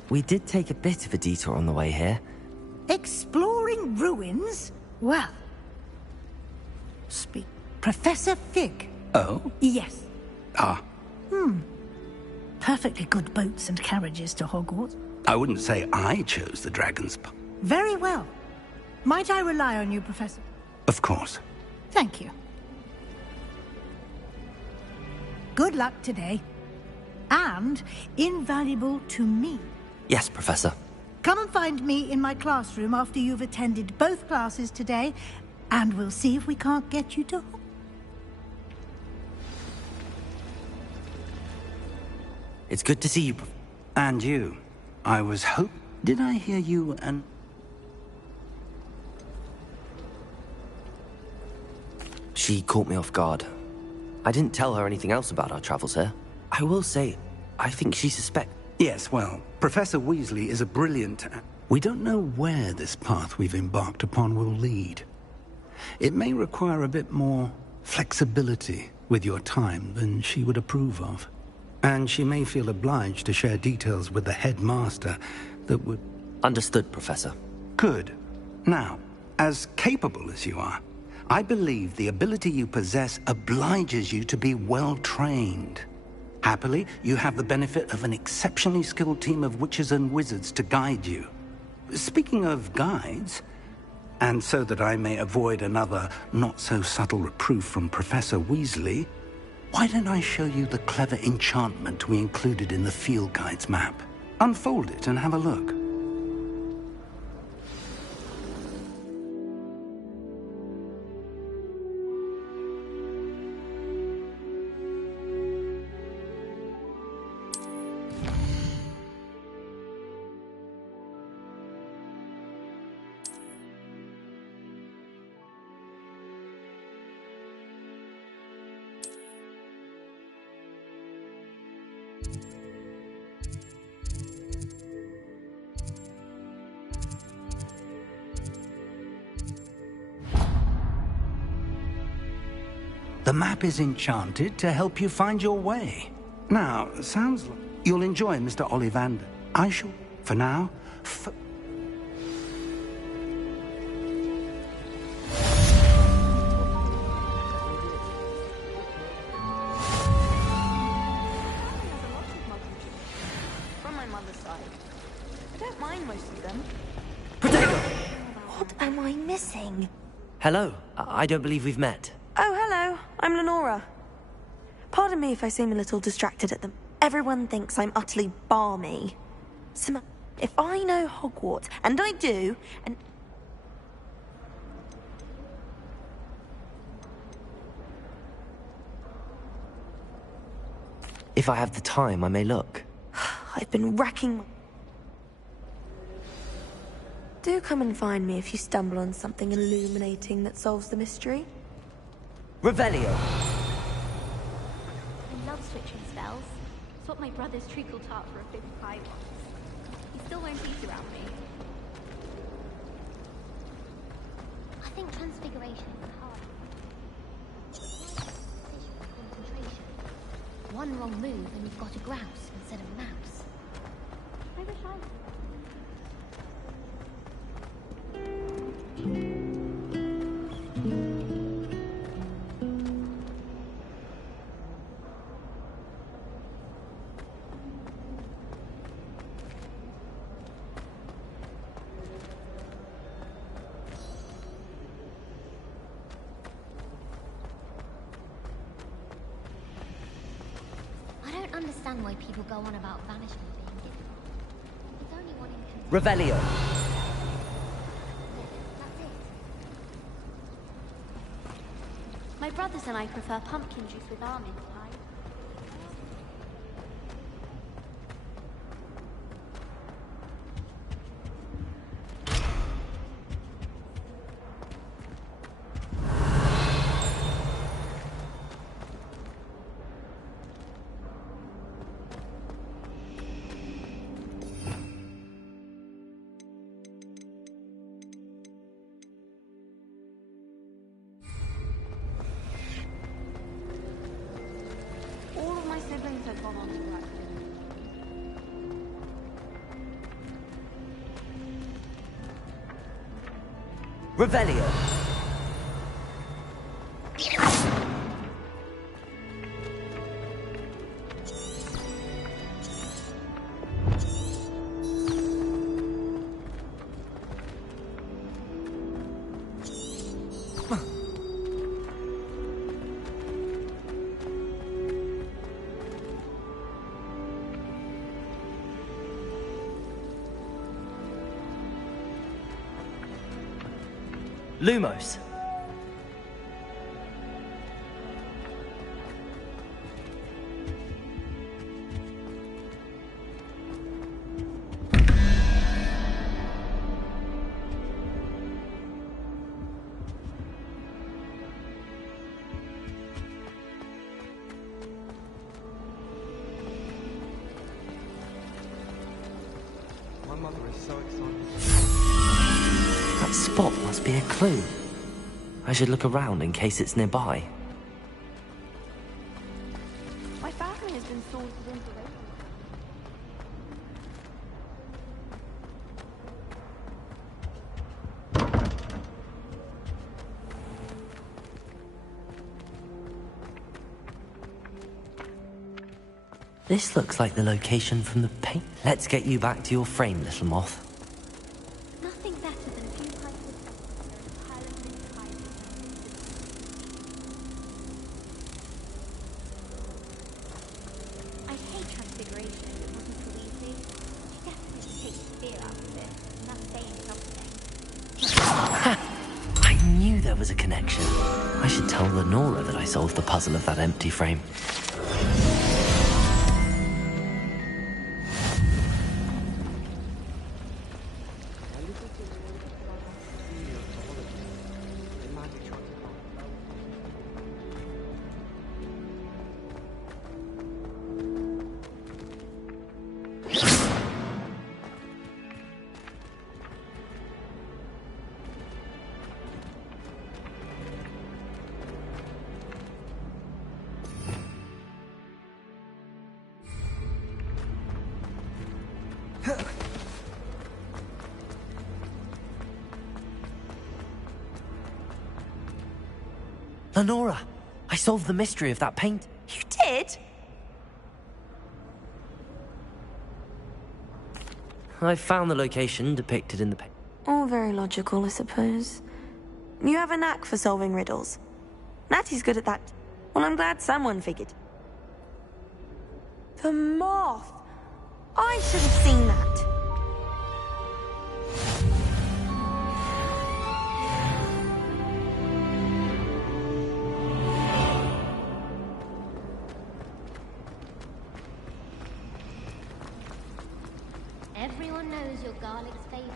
We did take a bit of a detour on the way here. Exploring ruins? Well... Professor Fig. Oh? Yes. Ah. Perfectly good boats and carriages to Hogwarts. I wouldn't say I chose the dragon's... Very well. Might I rely on you, Professor? Of course. Thank you. Good luck today. And invaluable to me. Yes, Professor. Come and find me in my classroom after you've attended both classes today, and we'll see if we can't get you to... It's good to see you. And you. I was Did I hear you and... She caught me off guard. I didn't tell her anything else about our travels here. I will say, I think she suspects... Yes, well, Professor Weasley is a brilliant... We don't know where this path we've embarked upon will lead. It may require a bit more flexibility with your time than she would approve of. And she may feel obliged to share details with the headmaster that would... Understood, Professor. Good. Now, as capable as you are, I believe the ability you possess obliges you to be well-trained. Happily, you have the benefit of an exceptionally skilled team of witches and wizards to guide you. Speaking of guides, and so that I may avoid another not-so-subtle reproof from Professor Weasley, why don't I show you the clever enchantment we included in the field guide's map? Unfold it and have a look. The map is enchanted to help you find your way. Now, sounds like you'll enjoy Mr. Ollivander. I shall, for now, From my mother's side. I don't mind most of them. What am I missing? Hello. I don't believe we've met. Oh, hello. I'm Lenora. Pardon me if I seem a little distracted at them. Everyone thinks I'm utterly balmy. If I know Hogwarts, and I do, and... If I have the time, I may look. I've been racking... Do come and find me if you stumble on something illuminating that solves the mystery. Revelio! I love switching spells. It's what my brother's treacle tart for a fifth pie wants. He still won't eat around me. I think transfiguration is hard. Concentration. One wrong move and you've got a grouse instead of a mouse. I wish I... I don't understand why people go on about banishment being difficult. There's only one in Revelio! That's it. My brothers and I prefer pumpkin juice with almond pie. All of my siblings have gone on to work. Revelio! Lumos. My mother is so excited. That spot must be a clue. I should look around in case it's nearby. My family has been sorted into Ravenclaw. This looks like the location from the paint. Let's get you back to your frame, little moth. Nothing better than a few pints of pile of mince pies. I hate transfiguration. It wasn't so easy. She definitely takes the fear out of it. And that's saying something. I knew there was a connection. I should tell Lenora that I solved the puzzle of that empty frame. Lenora, I solved the mystery of that paint. You did? I found the location depicted in the paint. All very logical, I suppose. You have a knack for solving riddles. Natty's good at that. Well, I'm glad someone figured. The moth! I should have seen that. Everyone knows you're Garlic's favorite.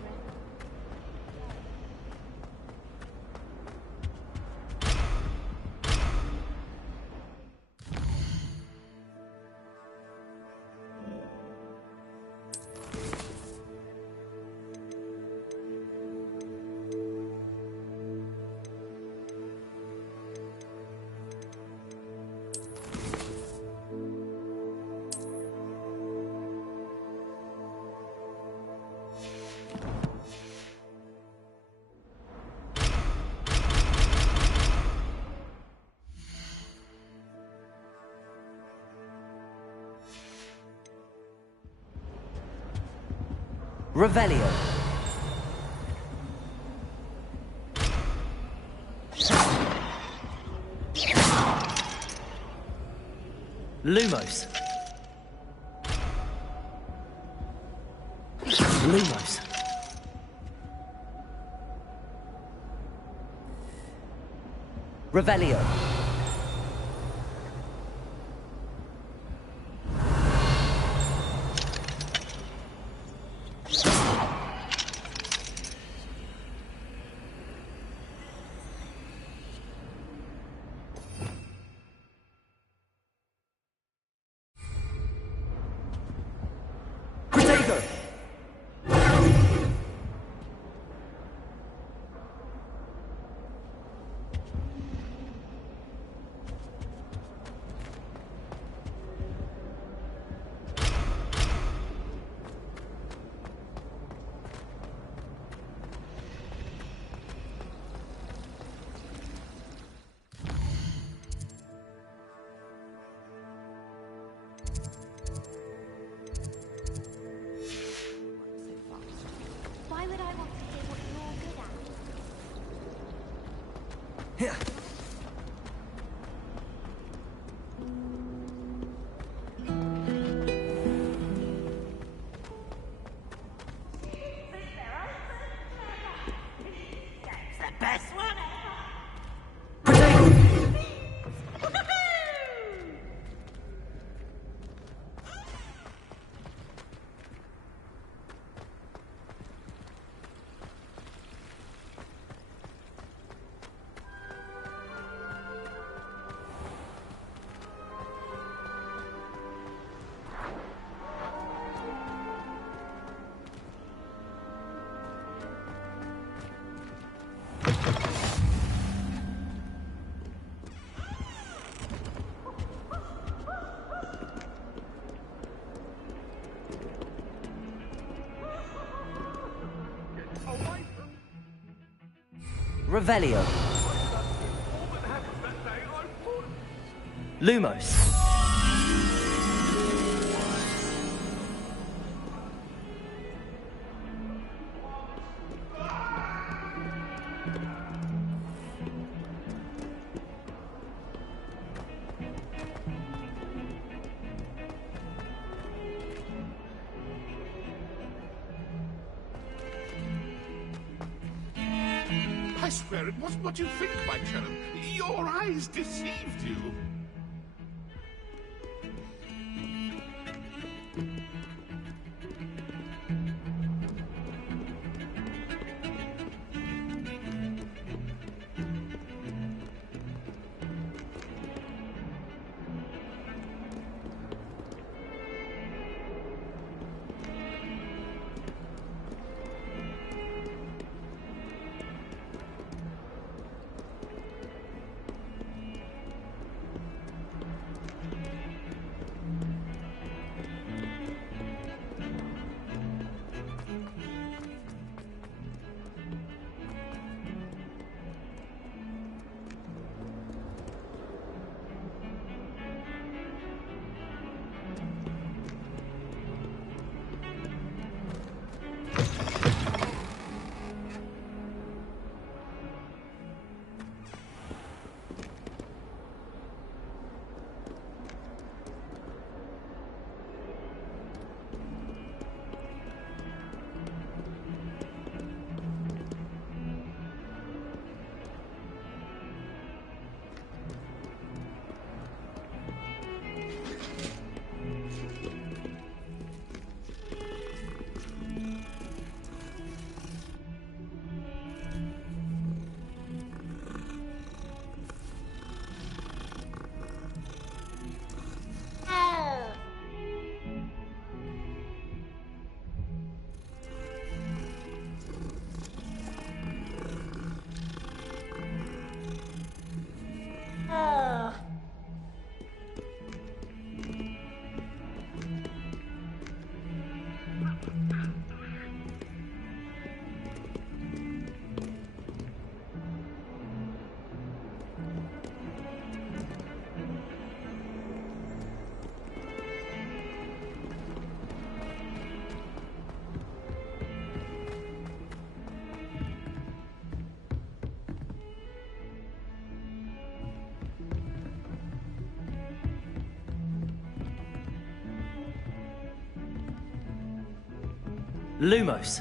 Revelio. Lumos. Lumos. Revelio. Why would I want to hear what you're good at? Here. The best one Revelio. Lumos. I swear it wasn't what you think, my cherub. Your eyes deceived you. Lumos.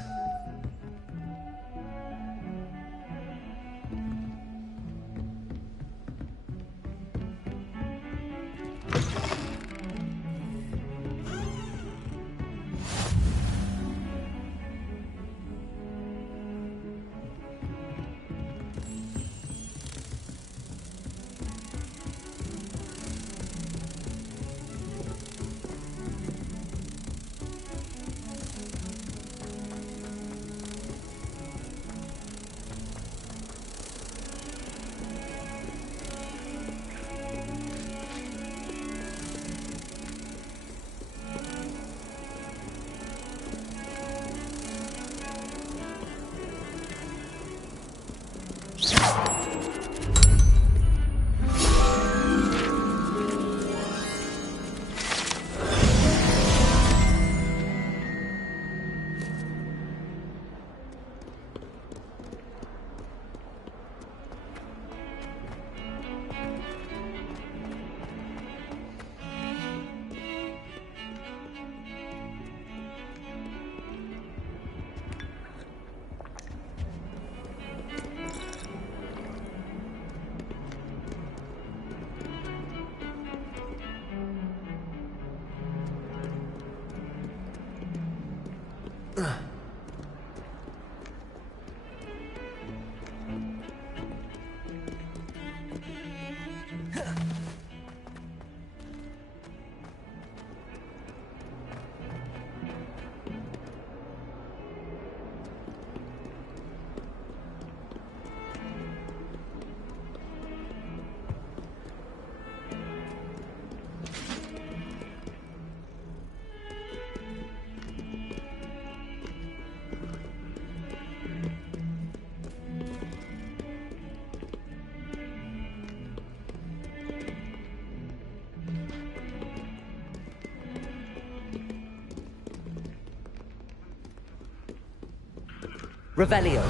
Revelio.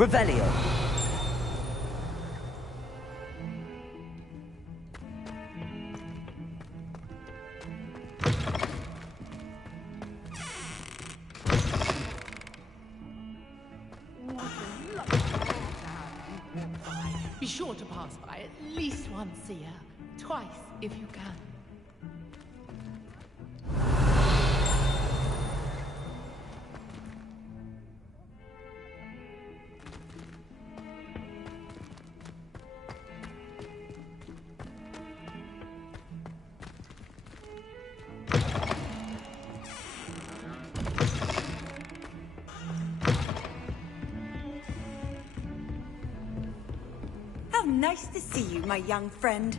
Revelio. Be sure to pass by at least once a year. Twice, if you can. How nice to see you, my young friend.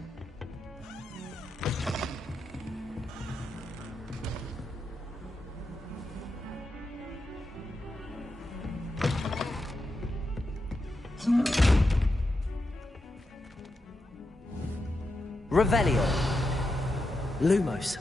Revelio. Lumos.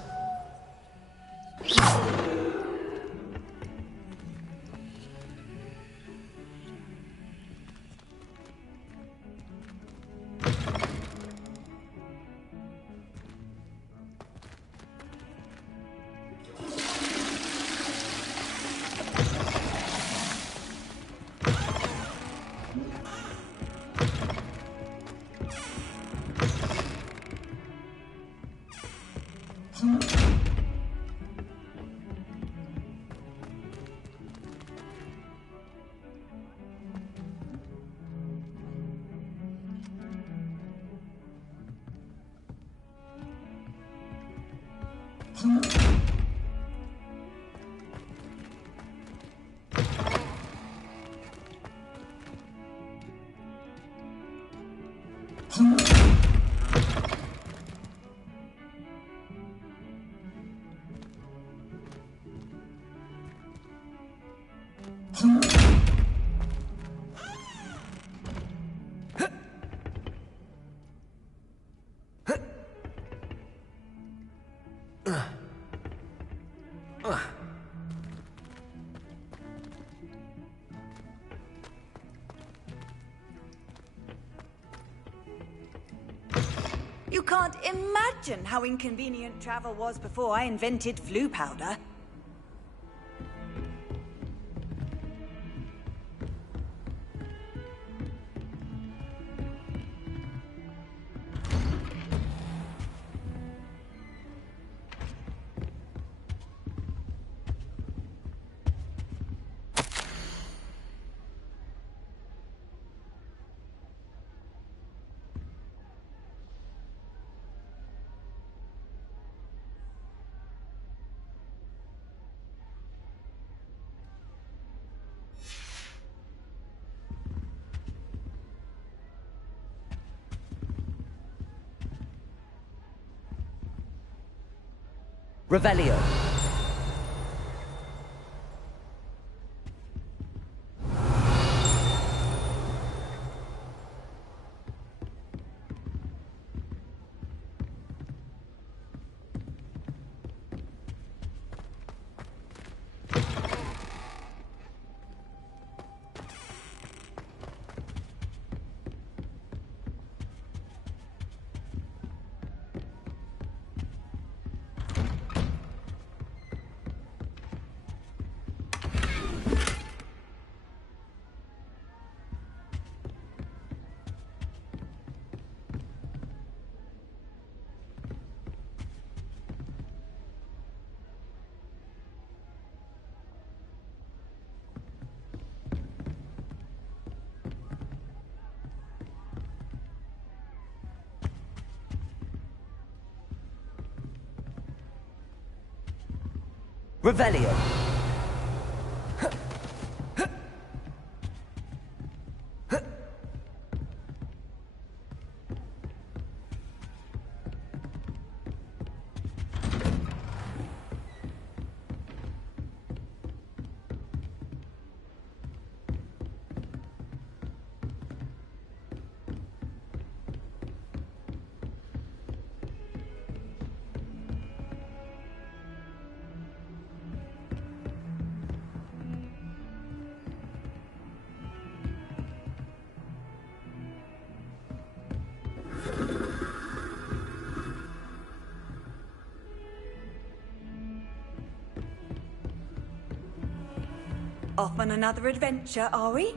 You can't imagine how inconvenient travel was before I invented flu powder. Revelio. Revelio. Off on another adventure, are we?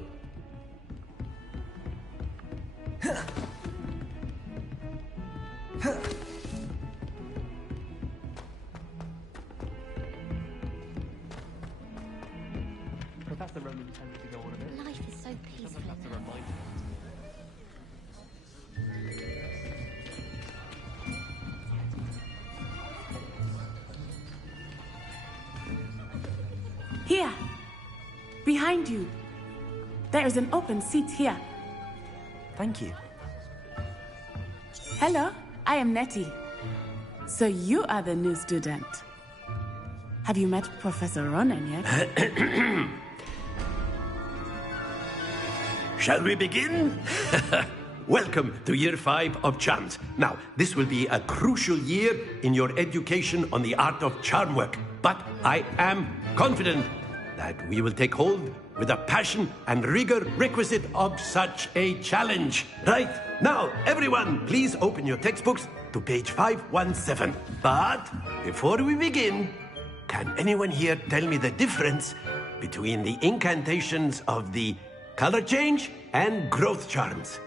Professor Roman tends to go on a bit. Life is so peaceful. That's a reminder. Here! Behind you! There is an open seat here. Thank you. Hello, I am Nettie. So you are the new student. Have you met Professor Ronan yet? Shall we begin? Welcome to Year 5 of Charms. Now, this will be a crucial year in your education on the art of charm work. But I am confident that we will take hold with the passion and rigor requisite of such a challenge. Right, now, everyone, please open your textbooks to page 517. But before we begin, can anyone here tell me the difference between the incantations of the color change and growth charms?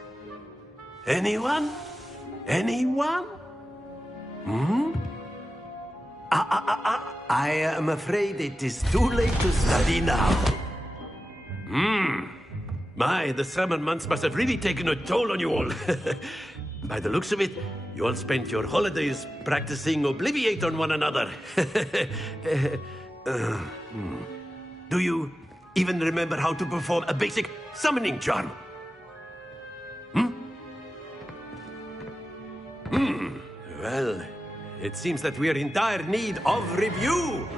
Anyone? Anyone? I am afraid it is too late to study now. My, the summer months must have really taken a toll on you all. By the looks of it, you all spent your holidays practicing Obliviate on one another. Do you even remember how to perform a basic summoning charm? Well, it seems that we are in dire need of review.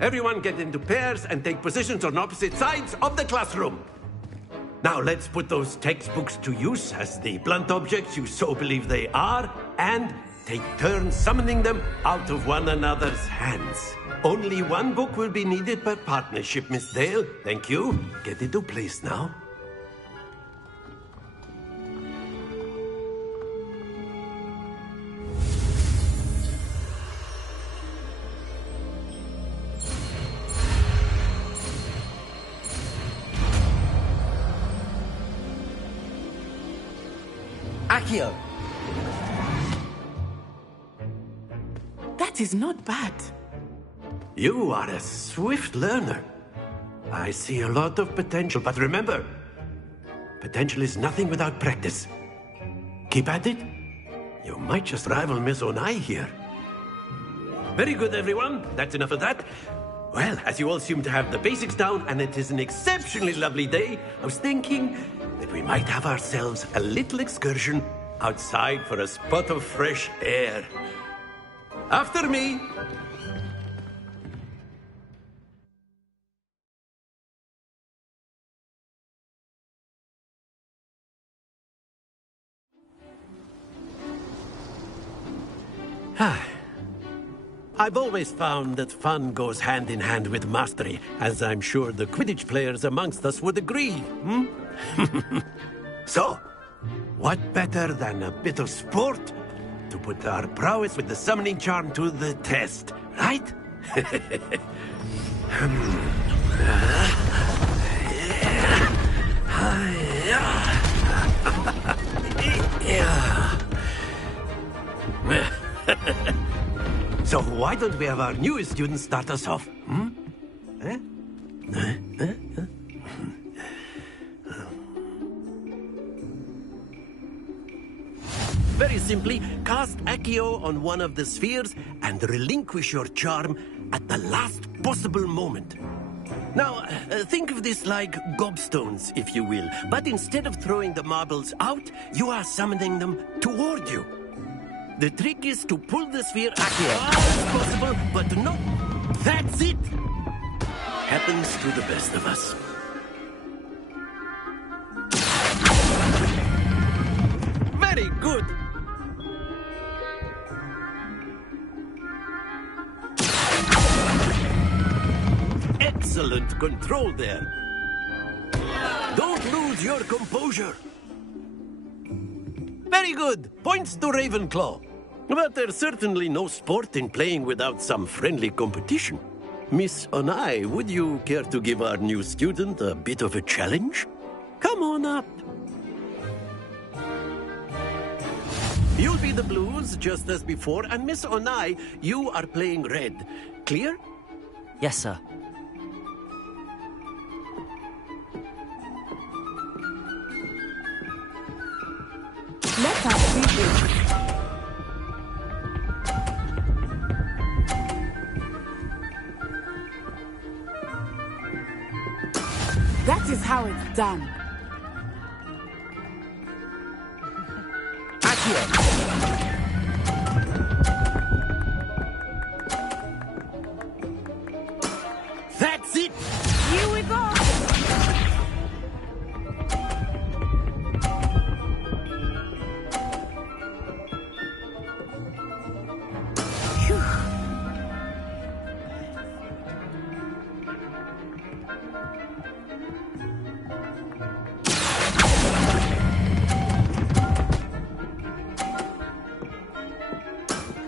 Everyone get into pairs and take positions on opposite sides of the classroom. Now let's put those textbooks to use as the blunt objects you so believe they are, and take turns summoning them out of one another's hands. Only one book will be needed per partnership, Miss Dale. Thank you. Get into place now. Accio! That is not bad. You are a swift learner. I see a lot of potential, but remember, potential is nothing without practice. Keep at it. You might just rival Miss Onai here. Very good, everyone. That's enough of that. Well, as you all seem to have the basics down, and it is an exceptionally lovely day, I was thinking that we might have ourselves a little excursion outside for a spot of fresh air. After me! I've always found that fun goes hand in hand with mastery, as I'm sure the Quidditch players amongst us would agree, So, what better than a bit of sport to put our prowess with the summoning charm to the test, right? So why don't we have our newest student start us off? Very simply, cast Accio on one of the spheres and relinquish your charm at the last possible moment. Now, think of this like gobstones, if you will, but instead of throwing the marbles out, you are summoning them toward you. The trick is to pull the sphere as far as possible, but no, that's it! Happens to the best of us. Very good! Excellent control there. Don't lose your composure. Very good. Points to Ravenclaw. But there's certainly no sport in playing without some friendly competition. Miss Onai, would you care to give our new student a bit of a challenge? Come on up. You'll be the blues, just as before, and Miss Onai, you are playing red. Clear? Yes, sir. Let us see this. That is how it's done. That's it! Here we go!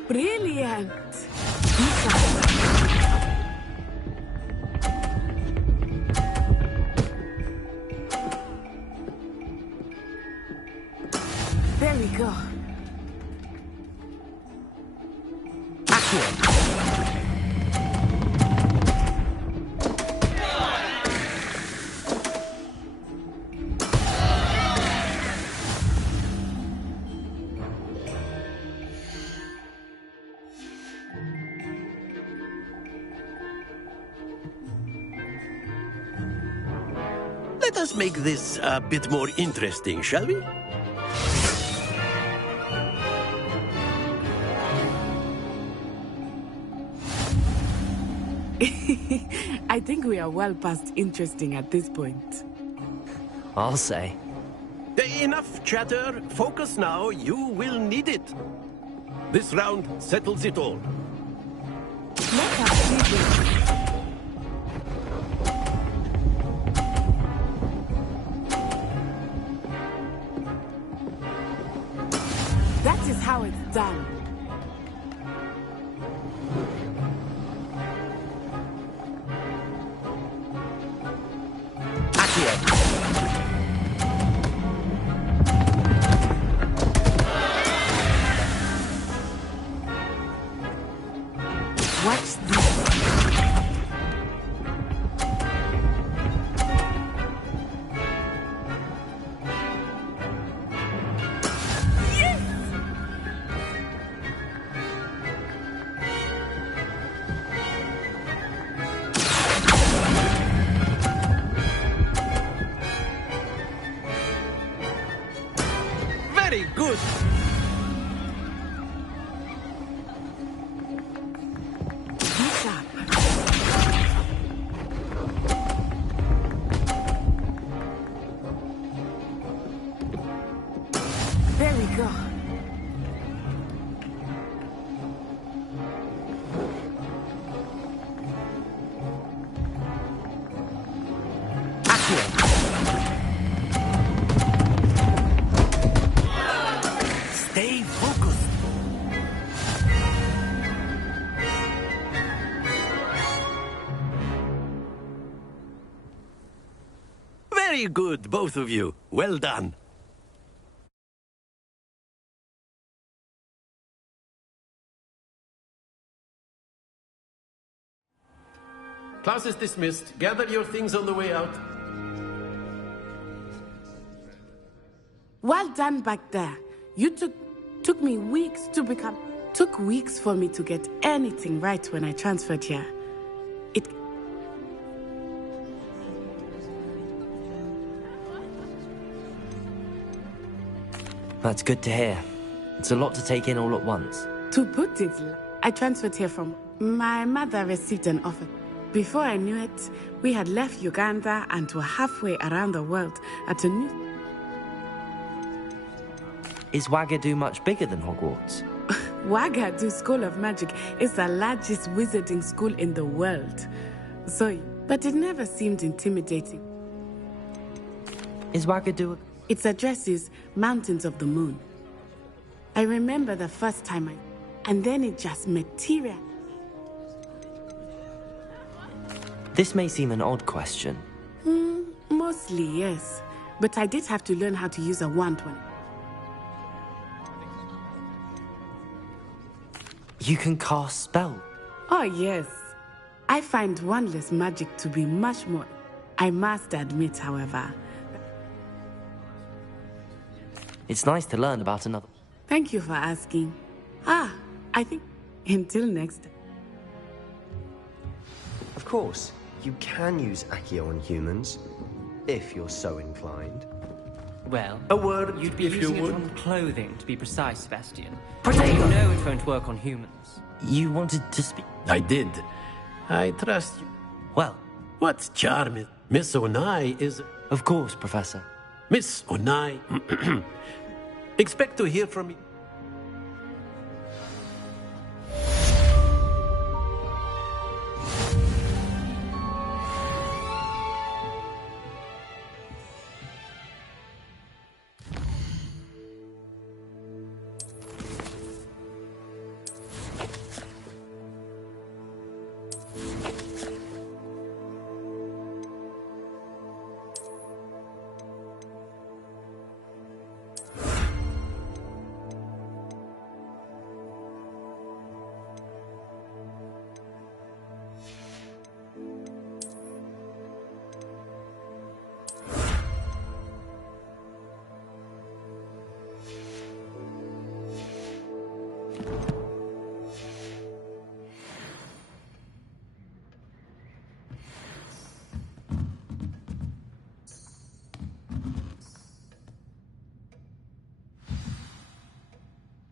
Brilliant! There we go. Let us make this a bit more interesting, shall we? I think we are well past interesting at this point. I'll say. Enough chatter. Focus now. You will need it. This round settles it all. Let us do this. That is how it's done. Watch this. Very good. There we go. Stay focused. Very good, both of you. Well done. Class is dismissed. Gather your things on the way out. Well done back there. You took me weeks to become... Took weeks for me to get anything right when I transferred here. That's good to hear. It's a lot to take in all at once. To put it, I transferred here from... My mother received an offer. Before I knew it, we had left Uganda and were halfway around the world at a new... Is Wagadu much bigger than Hogwarts? Wagadu School of Magic is the largest wizarding school in the world. But it never seemed intimidating. Is Wagadu... Its address is Mountains of the Moon. I remember the first time and then it just materialized. This may seem an odd question. Mostly, yes. But I did have to learn how to use a wand when... You can cast spells. Oh, yes. I find wandless magic to be much more... I must admit, however... It's nice to learn about another... Thank you for asking. I think... Until next time. Of course, you can use Accio on humans, if you're so inclined. Well, a word, you'd be if using you would. it on clothing, to be precise, Sebastian. You know it won't work on humans. You wanted to speak... I did. I trust you. Well... What's charming? Miss Onai is... Of course, Professor. Miss Onai... Expect to hear from me.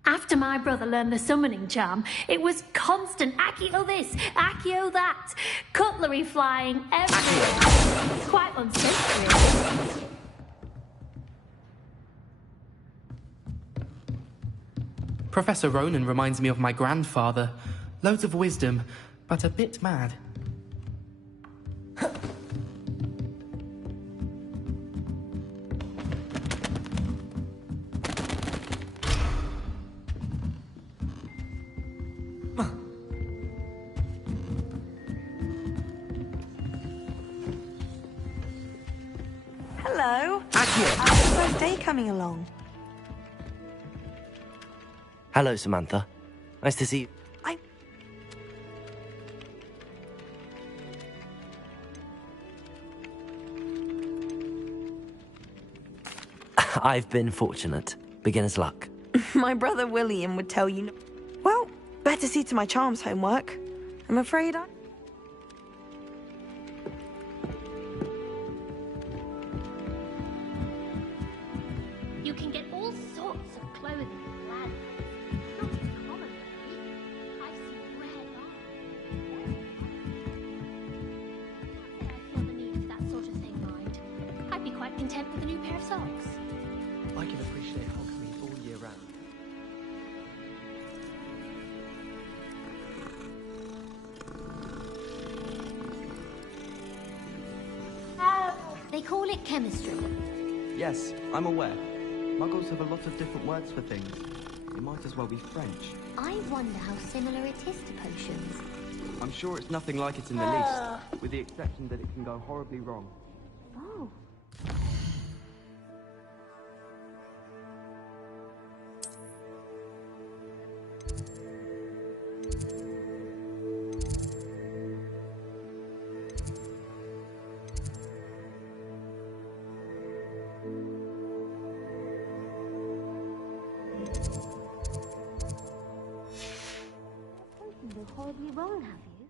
After my brother learned the summoning charm, it was constant Accio this, Accio that, cutlery flying everywhere. It's quite unsafe, really. Professor Ronan reminds me of my grandfather. Loads of wisdom, but a bit mad. Hello. How's the first day coming along? Hello, Samantha. Nice to see you. I've been fortunate. Beginner's luck. My brother William would tell you. Well, better see to my charms homework. I'm afraid I... You can get all sorts of clothing from lads. Not as common, really. I've seen rare garments. I feel the need for that sort of thing, mind. I'd be quite content with a new pair of socks. I can appreciate Hogsmeade all year round. They call it chemistry. Yes, I'm aware. Muggles have a lot of different words for things. It might as well be French. I wonder how similar it is to potions. I'm sure it's nothing like it in the least, with the exception that it can go horribly wrong. Oh. Horribly wrong, have you?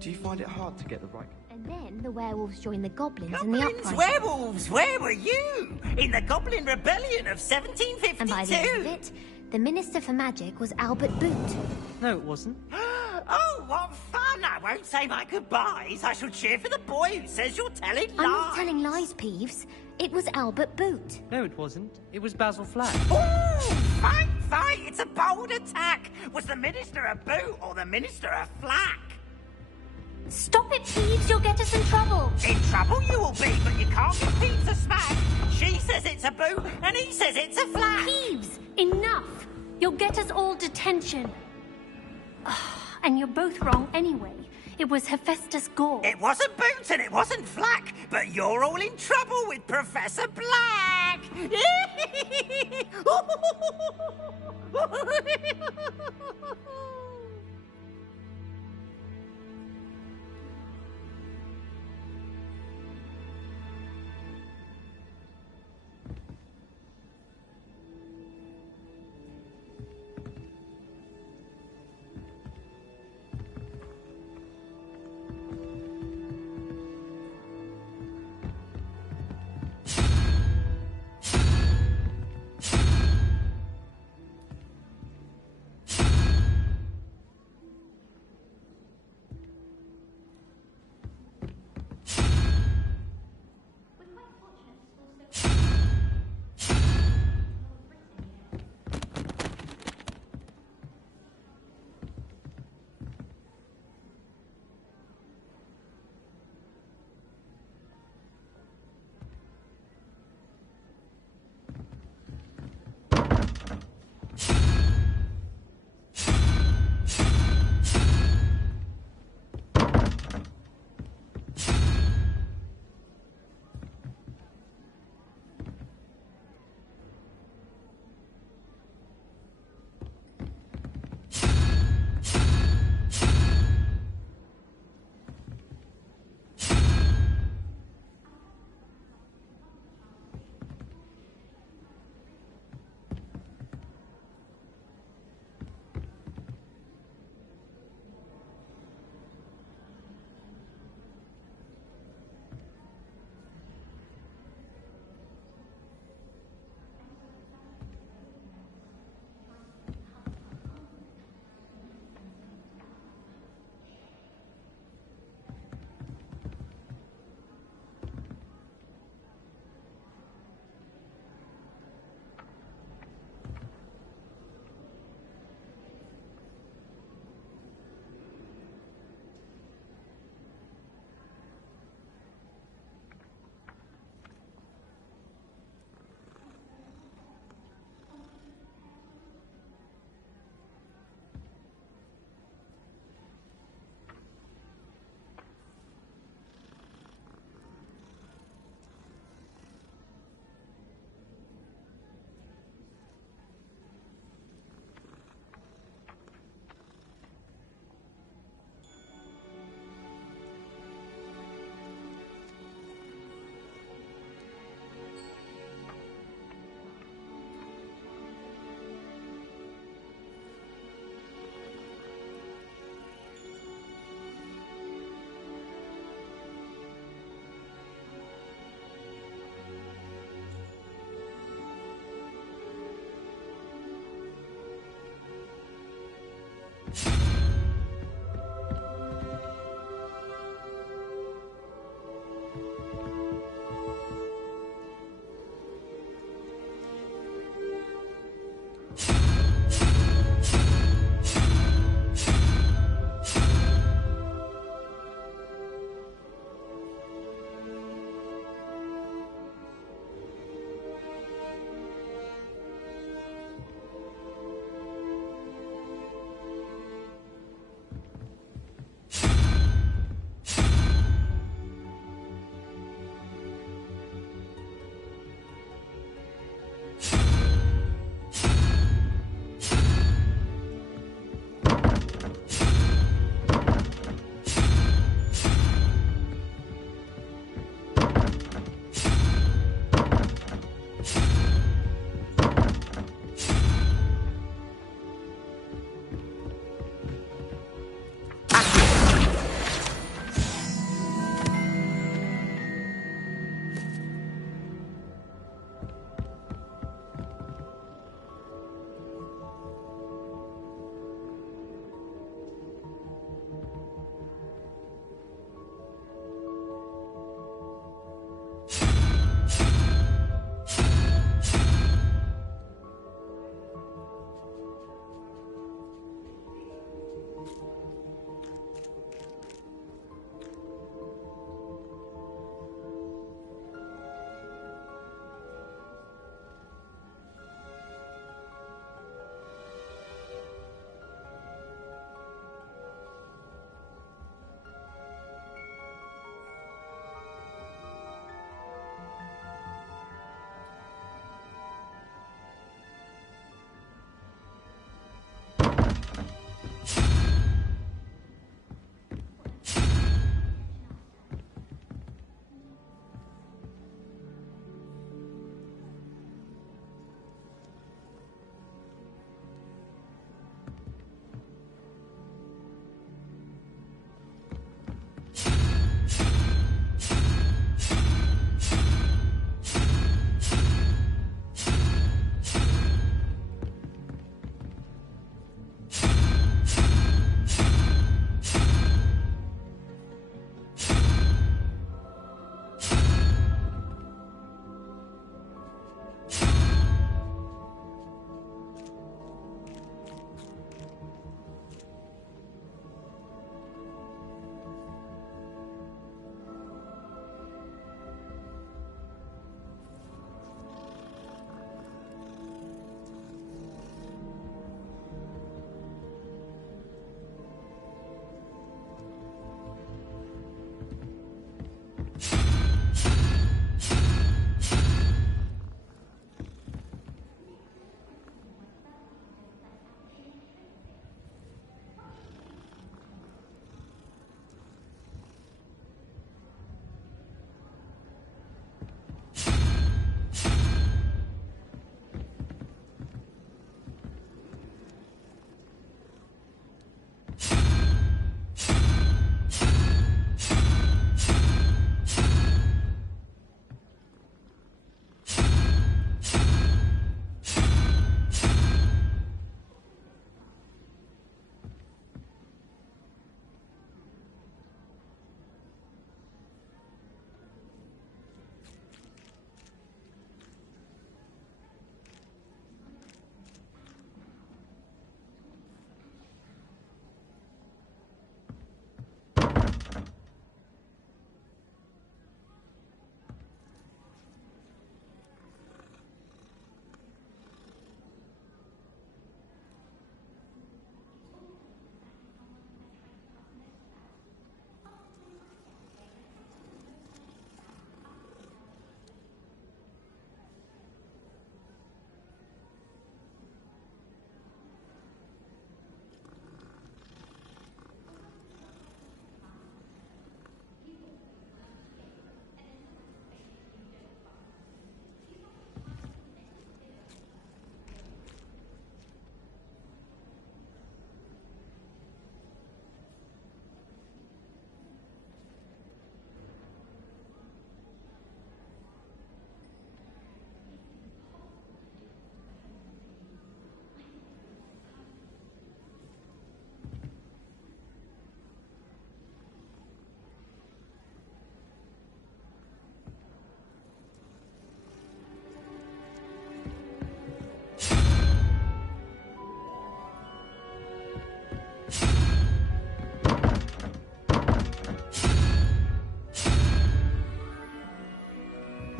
Do you find it hard to get the right... And then the werewolves joined the goblins in the Goblins, uprising. werewolves, where were you? In the Goblin Rebellion of 1752? And by the end of it, the Minister for Magic was Albert Boot. No, it wasn't. Oh, what fun! I won't say my goodbyes. I shall cheer for the boy who says you're telling lies. I'm not telling lies, Peeves. It was Albert Boot. No, it wasn't. It was Basil Flack. Ooh, fight! It's a bold attack. Was the Minister a boot or the Minister a flack? Stop it, Peeves! You'll get us in trouble! In trouble you will be, but you can't get Peeves a smack. She says it's a boot, and he says it's a flack. Peeves! Enough! You'll get us all detention. And you're both wrong anyway. It was Hephaestus Gore. It wasn't Boot and it wasn't Flack, but you're all in trouble with Professor Black!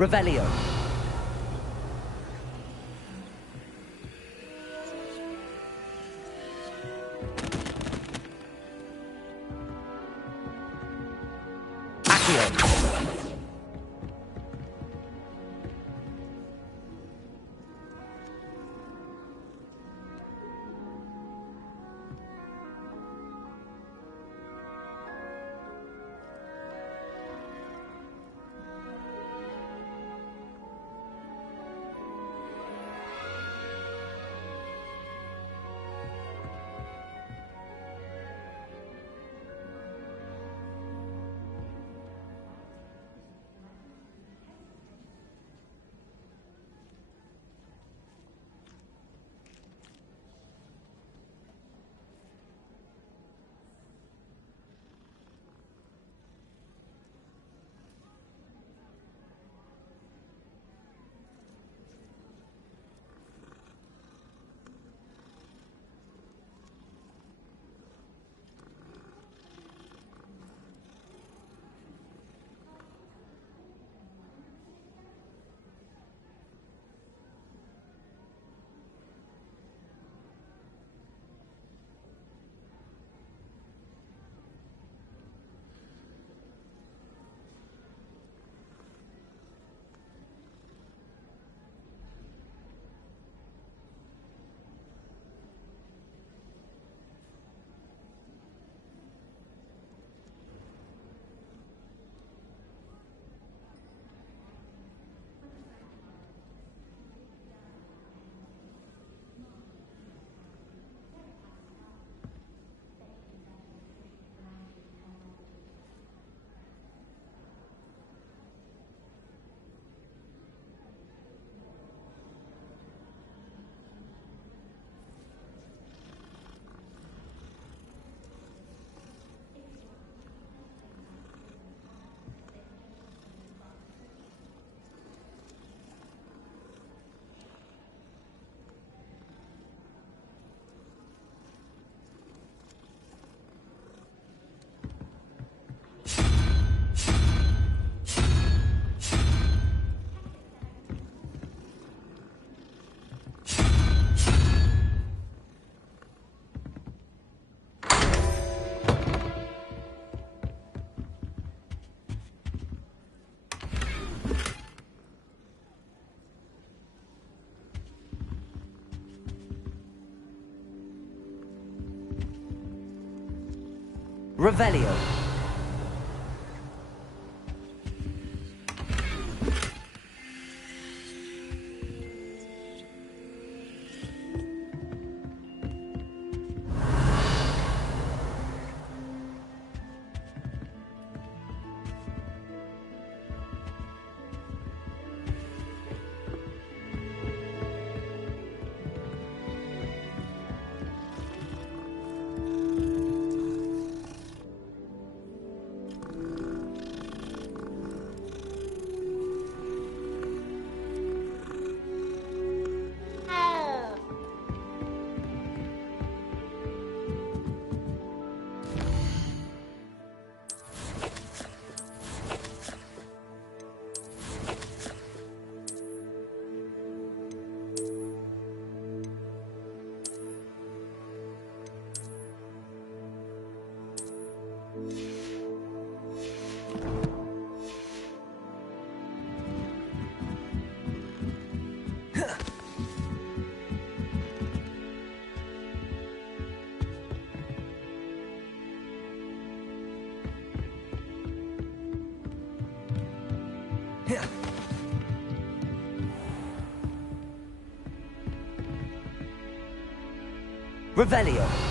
Revelio. Revelio. Revelio.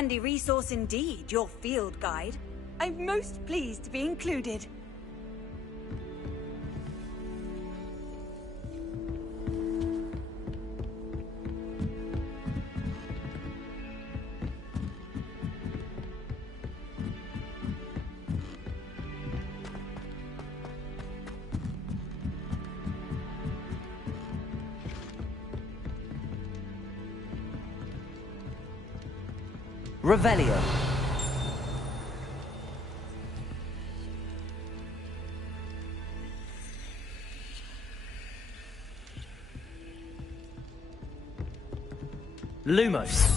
Handy resource indeed, your field guide. I'm most pleased to be included. Revelio. Lumos.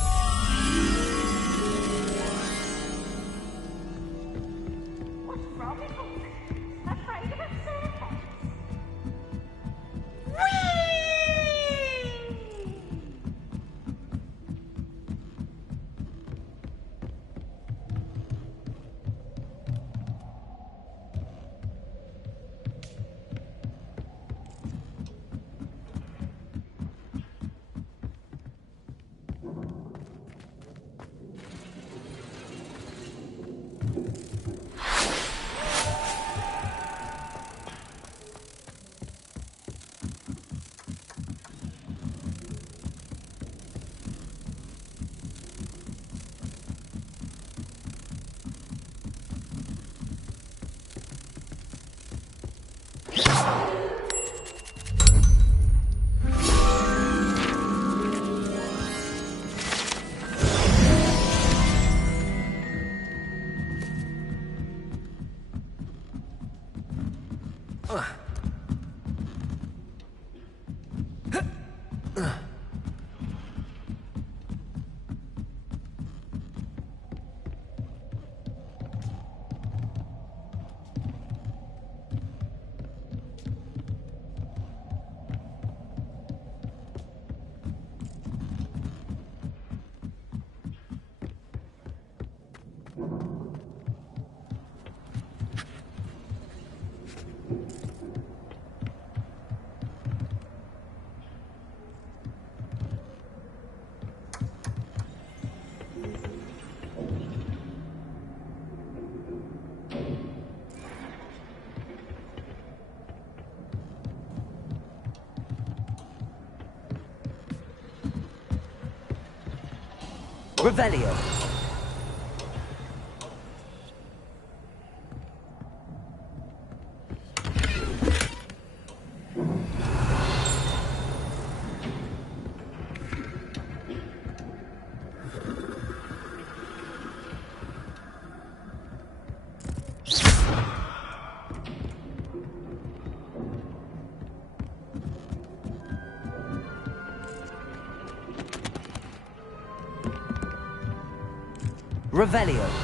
Revelio. Revelio.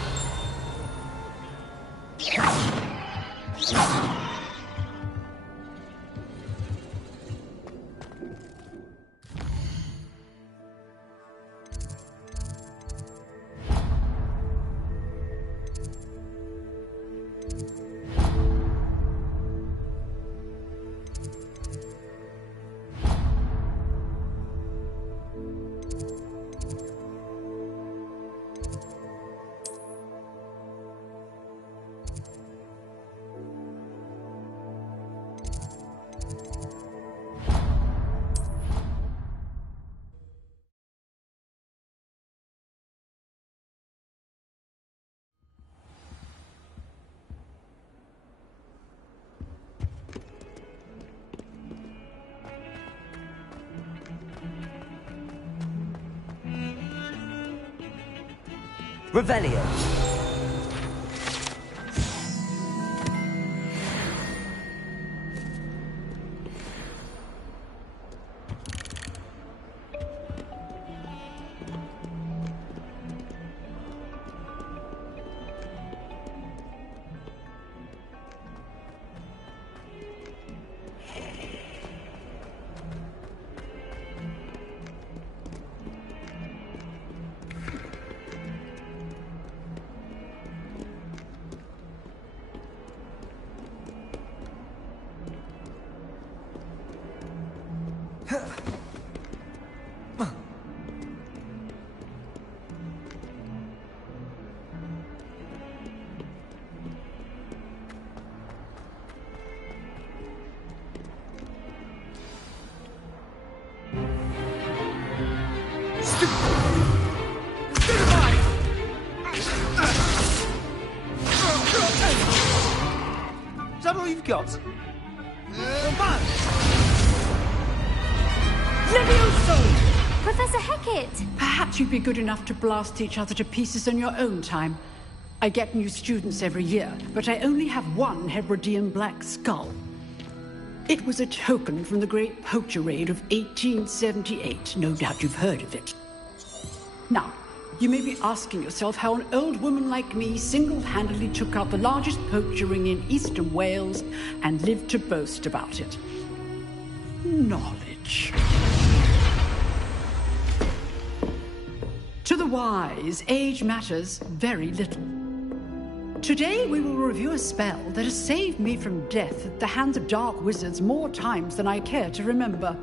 Revelio. Is that all you've got? Levioso! Professor Hecat! Perhaps you'd be good enough to blast each other to pieces in your own time. I get new students every year, but I only have one Hebridean black skull. It was a token from the Great Poacher Raid of 1878. No doubt you've heard of it. Now, you may be asking yourself how an old woman like me single-handedly took out the largest poacher ring in eastern Wales and lived to boast about it. Knowledge. To the wise, age matters very little. Today we will review a spell that has saved me from death at the hands of dark wizards more times than I care to remember.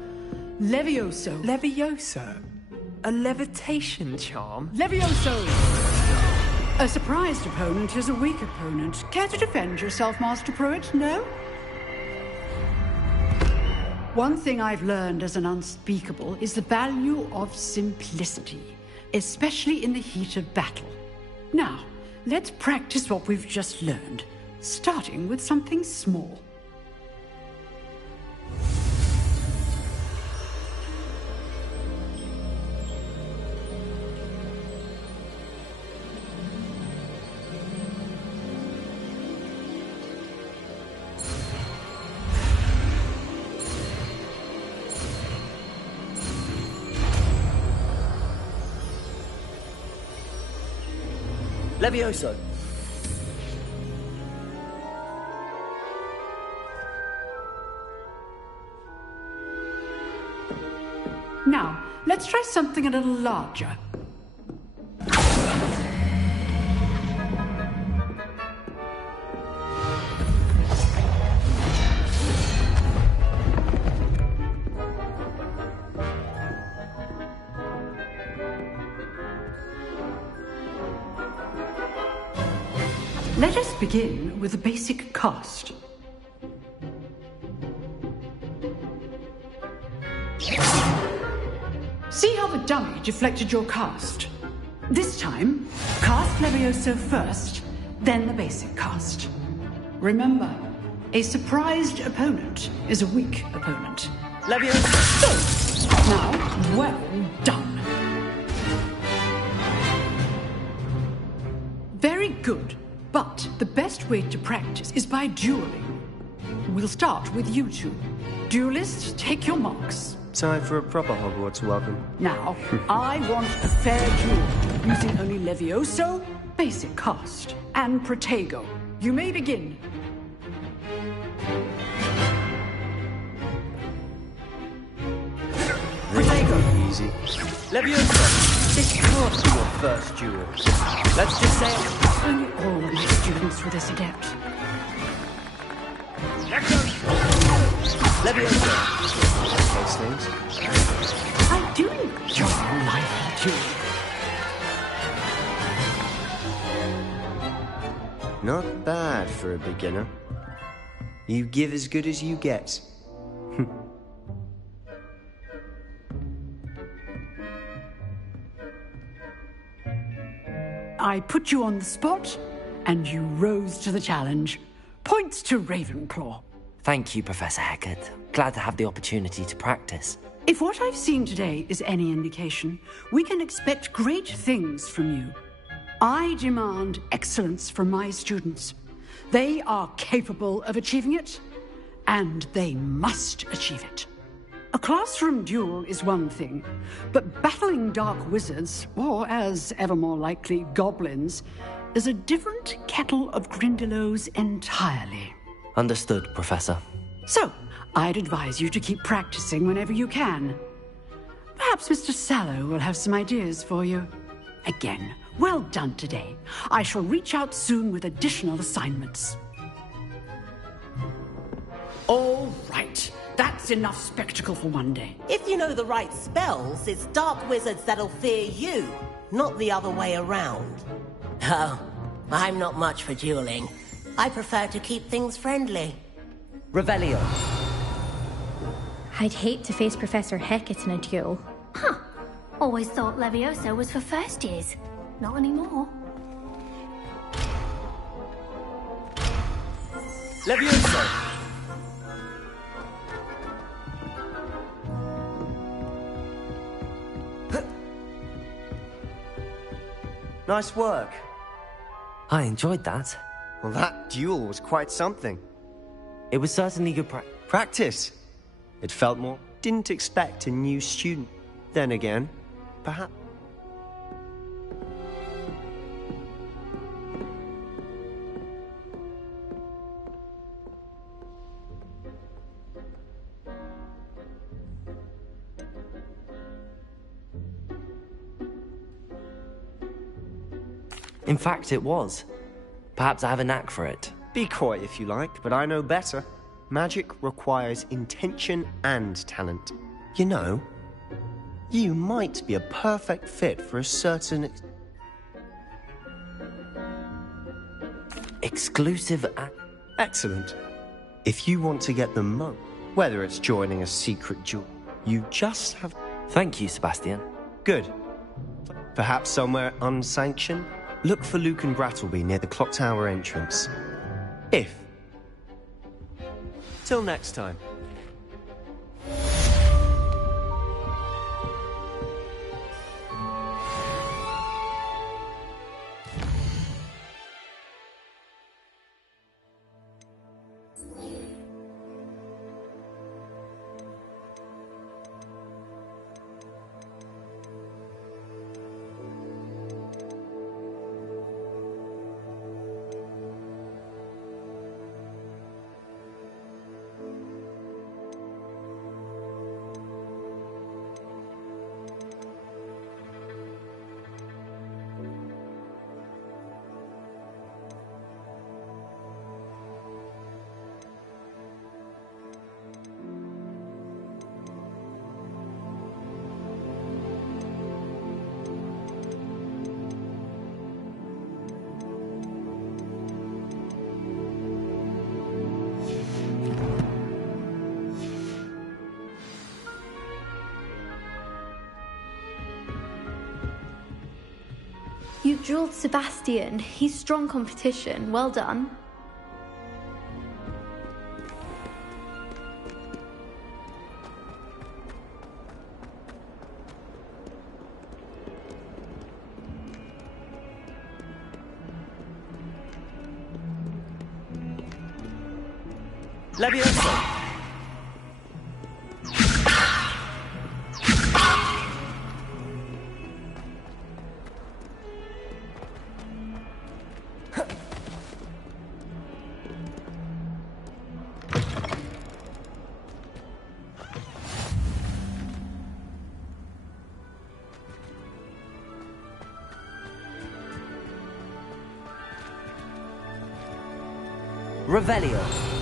Levioso. Levioso? A levitation charm? Levioso! A surprised opponent is a weak opponent. Care to defend yourself, Master Pruitt? No? One thing I've learned as an unspeakable is the value of simplicity, especially in the heat of battle. Now, let's practice what we've just learned, starting with something small. Levioso. Now, let's try something a little larger. Let us begin with a basic cast. See how the dummy deflected your cast? This time, cast Levioso first, then the basic cast. Remember, a surprised opponent is a weak opponent. Levioso! Now, well done. Very good. But the best way to practice is by dueling. We'll start with you two. Duelists, take your marks. Time for a proper Hogwarts welcome. Now, I want a fair duel, using only Levioso, basic cast, and Protego. You may begin. Really easy. Levioso, this can't be your first duel. Let's just say only all of my students were this adept. Levioso. Those things. I do enjoy life duel. Not bad for a beginner. You give as good as you get. I put you on the spot, and you rose to the challenge. Points to Ravenclaw. Thank you, Professor Hecat. Glad to have the opportunity to practice. If what I've seen today is any indication, we can expect great things from you. I demand excellence from my students. They are capable of achieving it, and they must achieve it. A classroom duel is one thing, but battling dark wizards, or as ever more likely, goblins, is a different kettle of Grindylows entirely. Understood, Professor. So, I'd advise you to keep practicing whenever you can. Perhaps Mr. Sallow will have some ideas for you. Again, well done today. I shall reach out soon with additional assignments. All right. That's enough spectacle for one day. If you know the right spells, it's dark wizards that'll fear you, not the other way around. Oh, I'm not much for dueling. I prefer to keep things friendly. Revelio. I'd hate to face Professor Hecat in a duel. Huh. Always thought Levioso was for first years. Not anymore. Levioso! Nice work. I enjoyed that. Well, that duel was quite something. It was certainly good practice. It felt more. Didn't expect a new student. Then again, perhaps. In fact, it was. Perhaps I have a knack for it. Be coy if you like, but I know better. Magic requires intention and talent. You know, you might be a perfect fit for a certain... exclusive Excellent. If you want to get the most, whether it's joining a secret duel, you just have... Thank you, Sebastian. Good. Perhaps somewhere unsanctioned? Look for Lucan Brattleby near the clock tower entrance. If. Till next time. You drilled Sebastian. He's strong competition. Well done. Levioso! Revelio.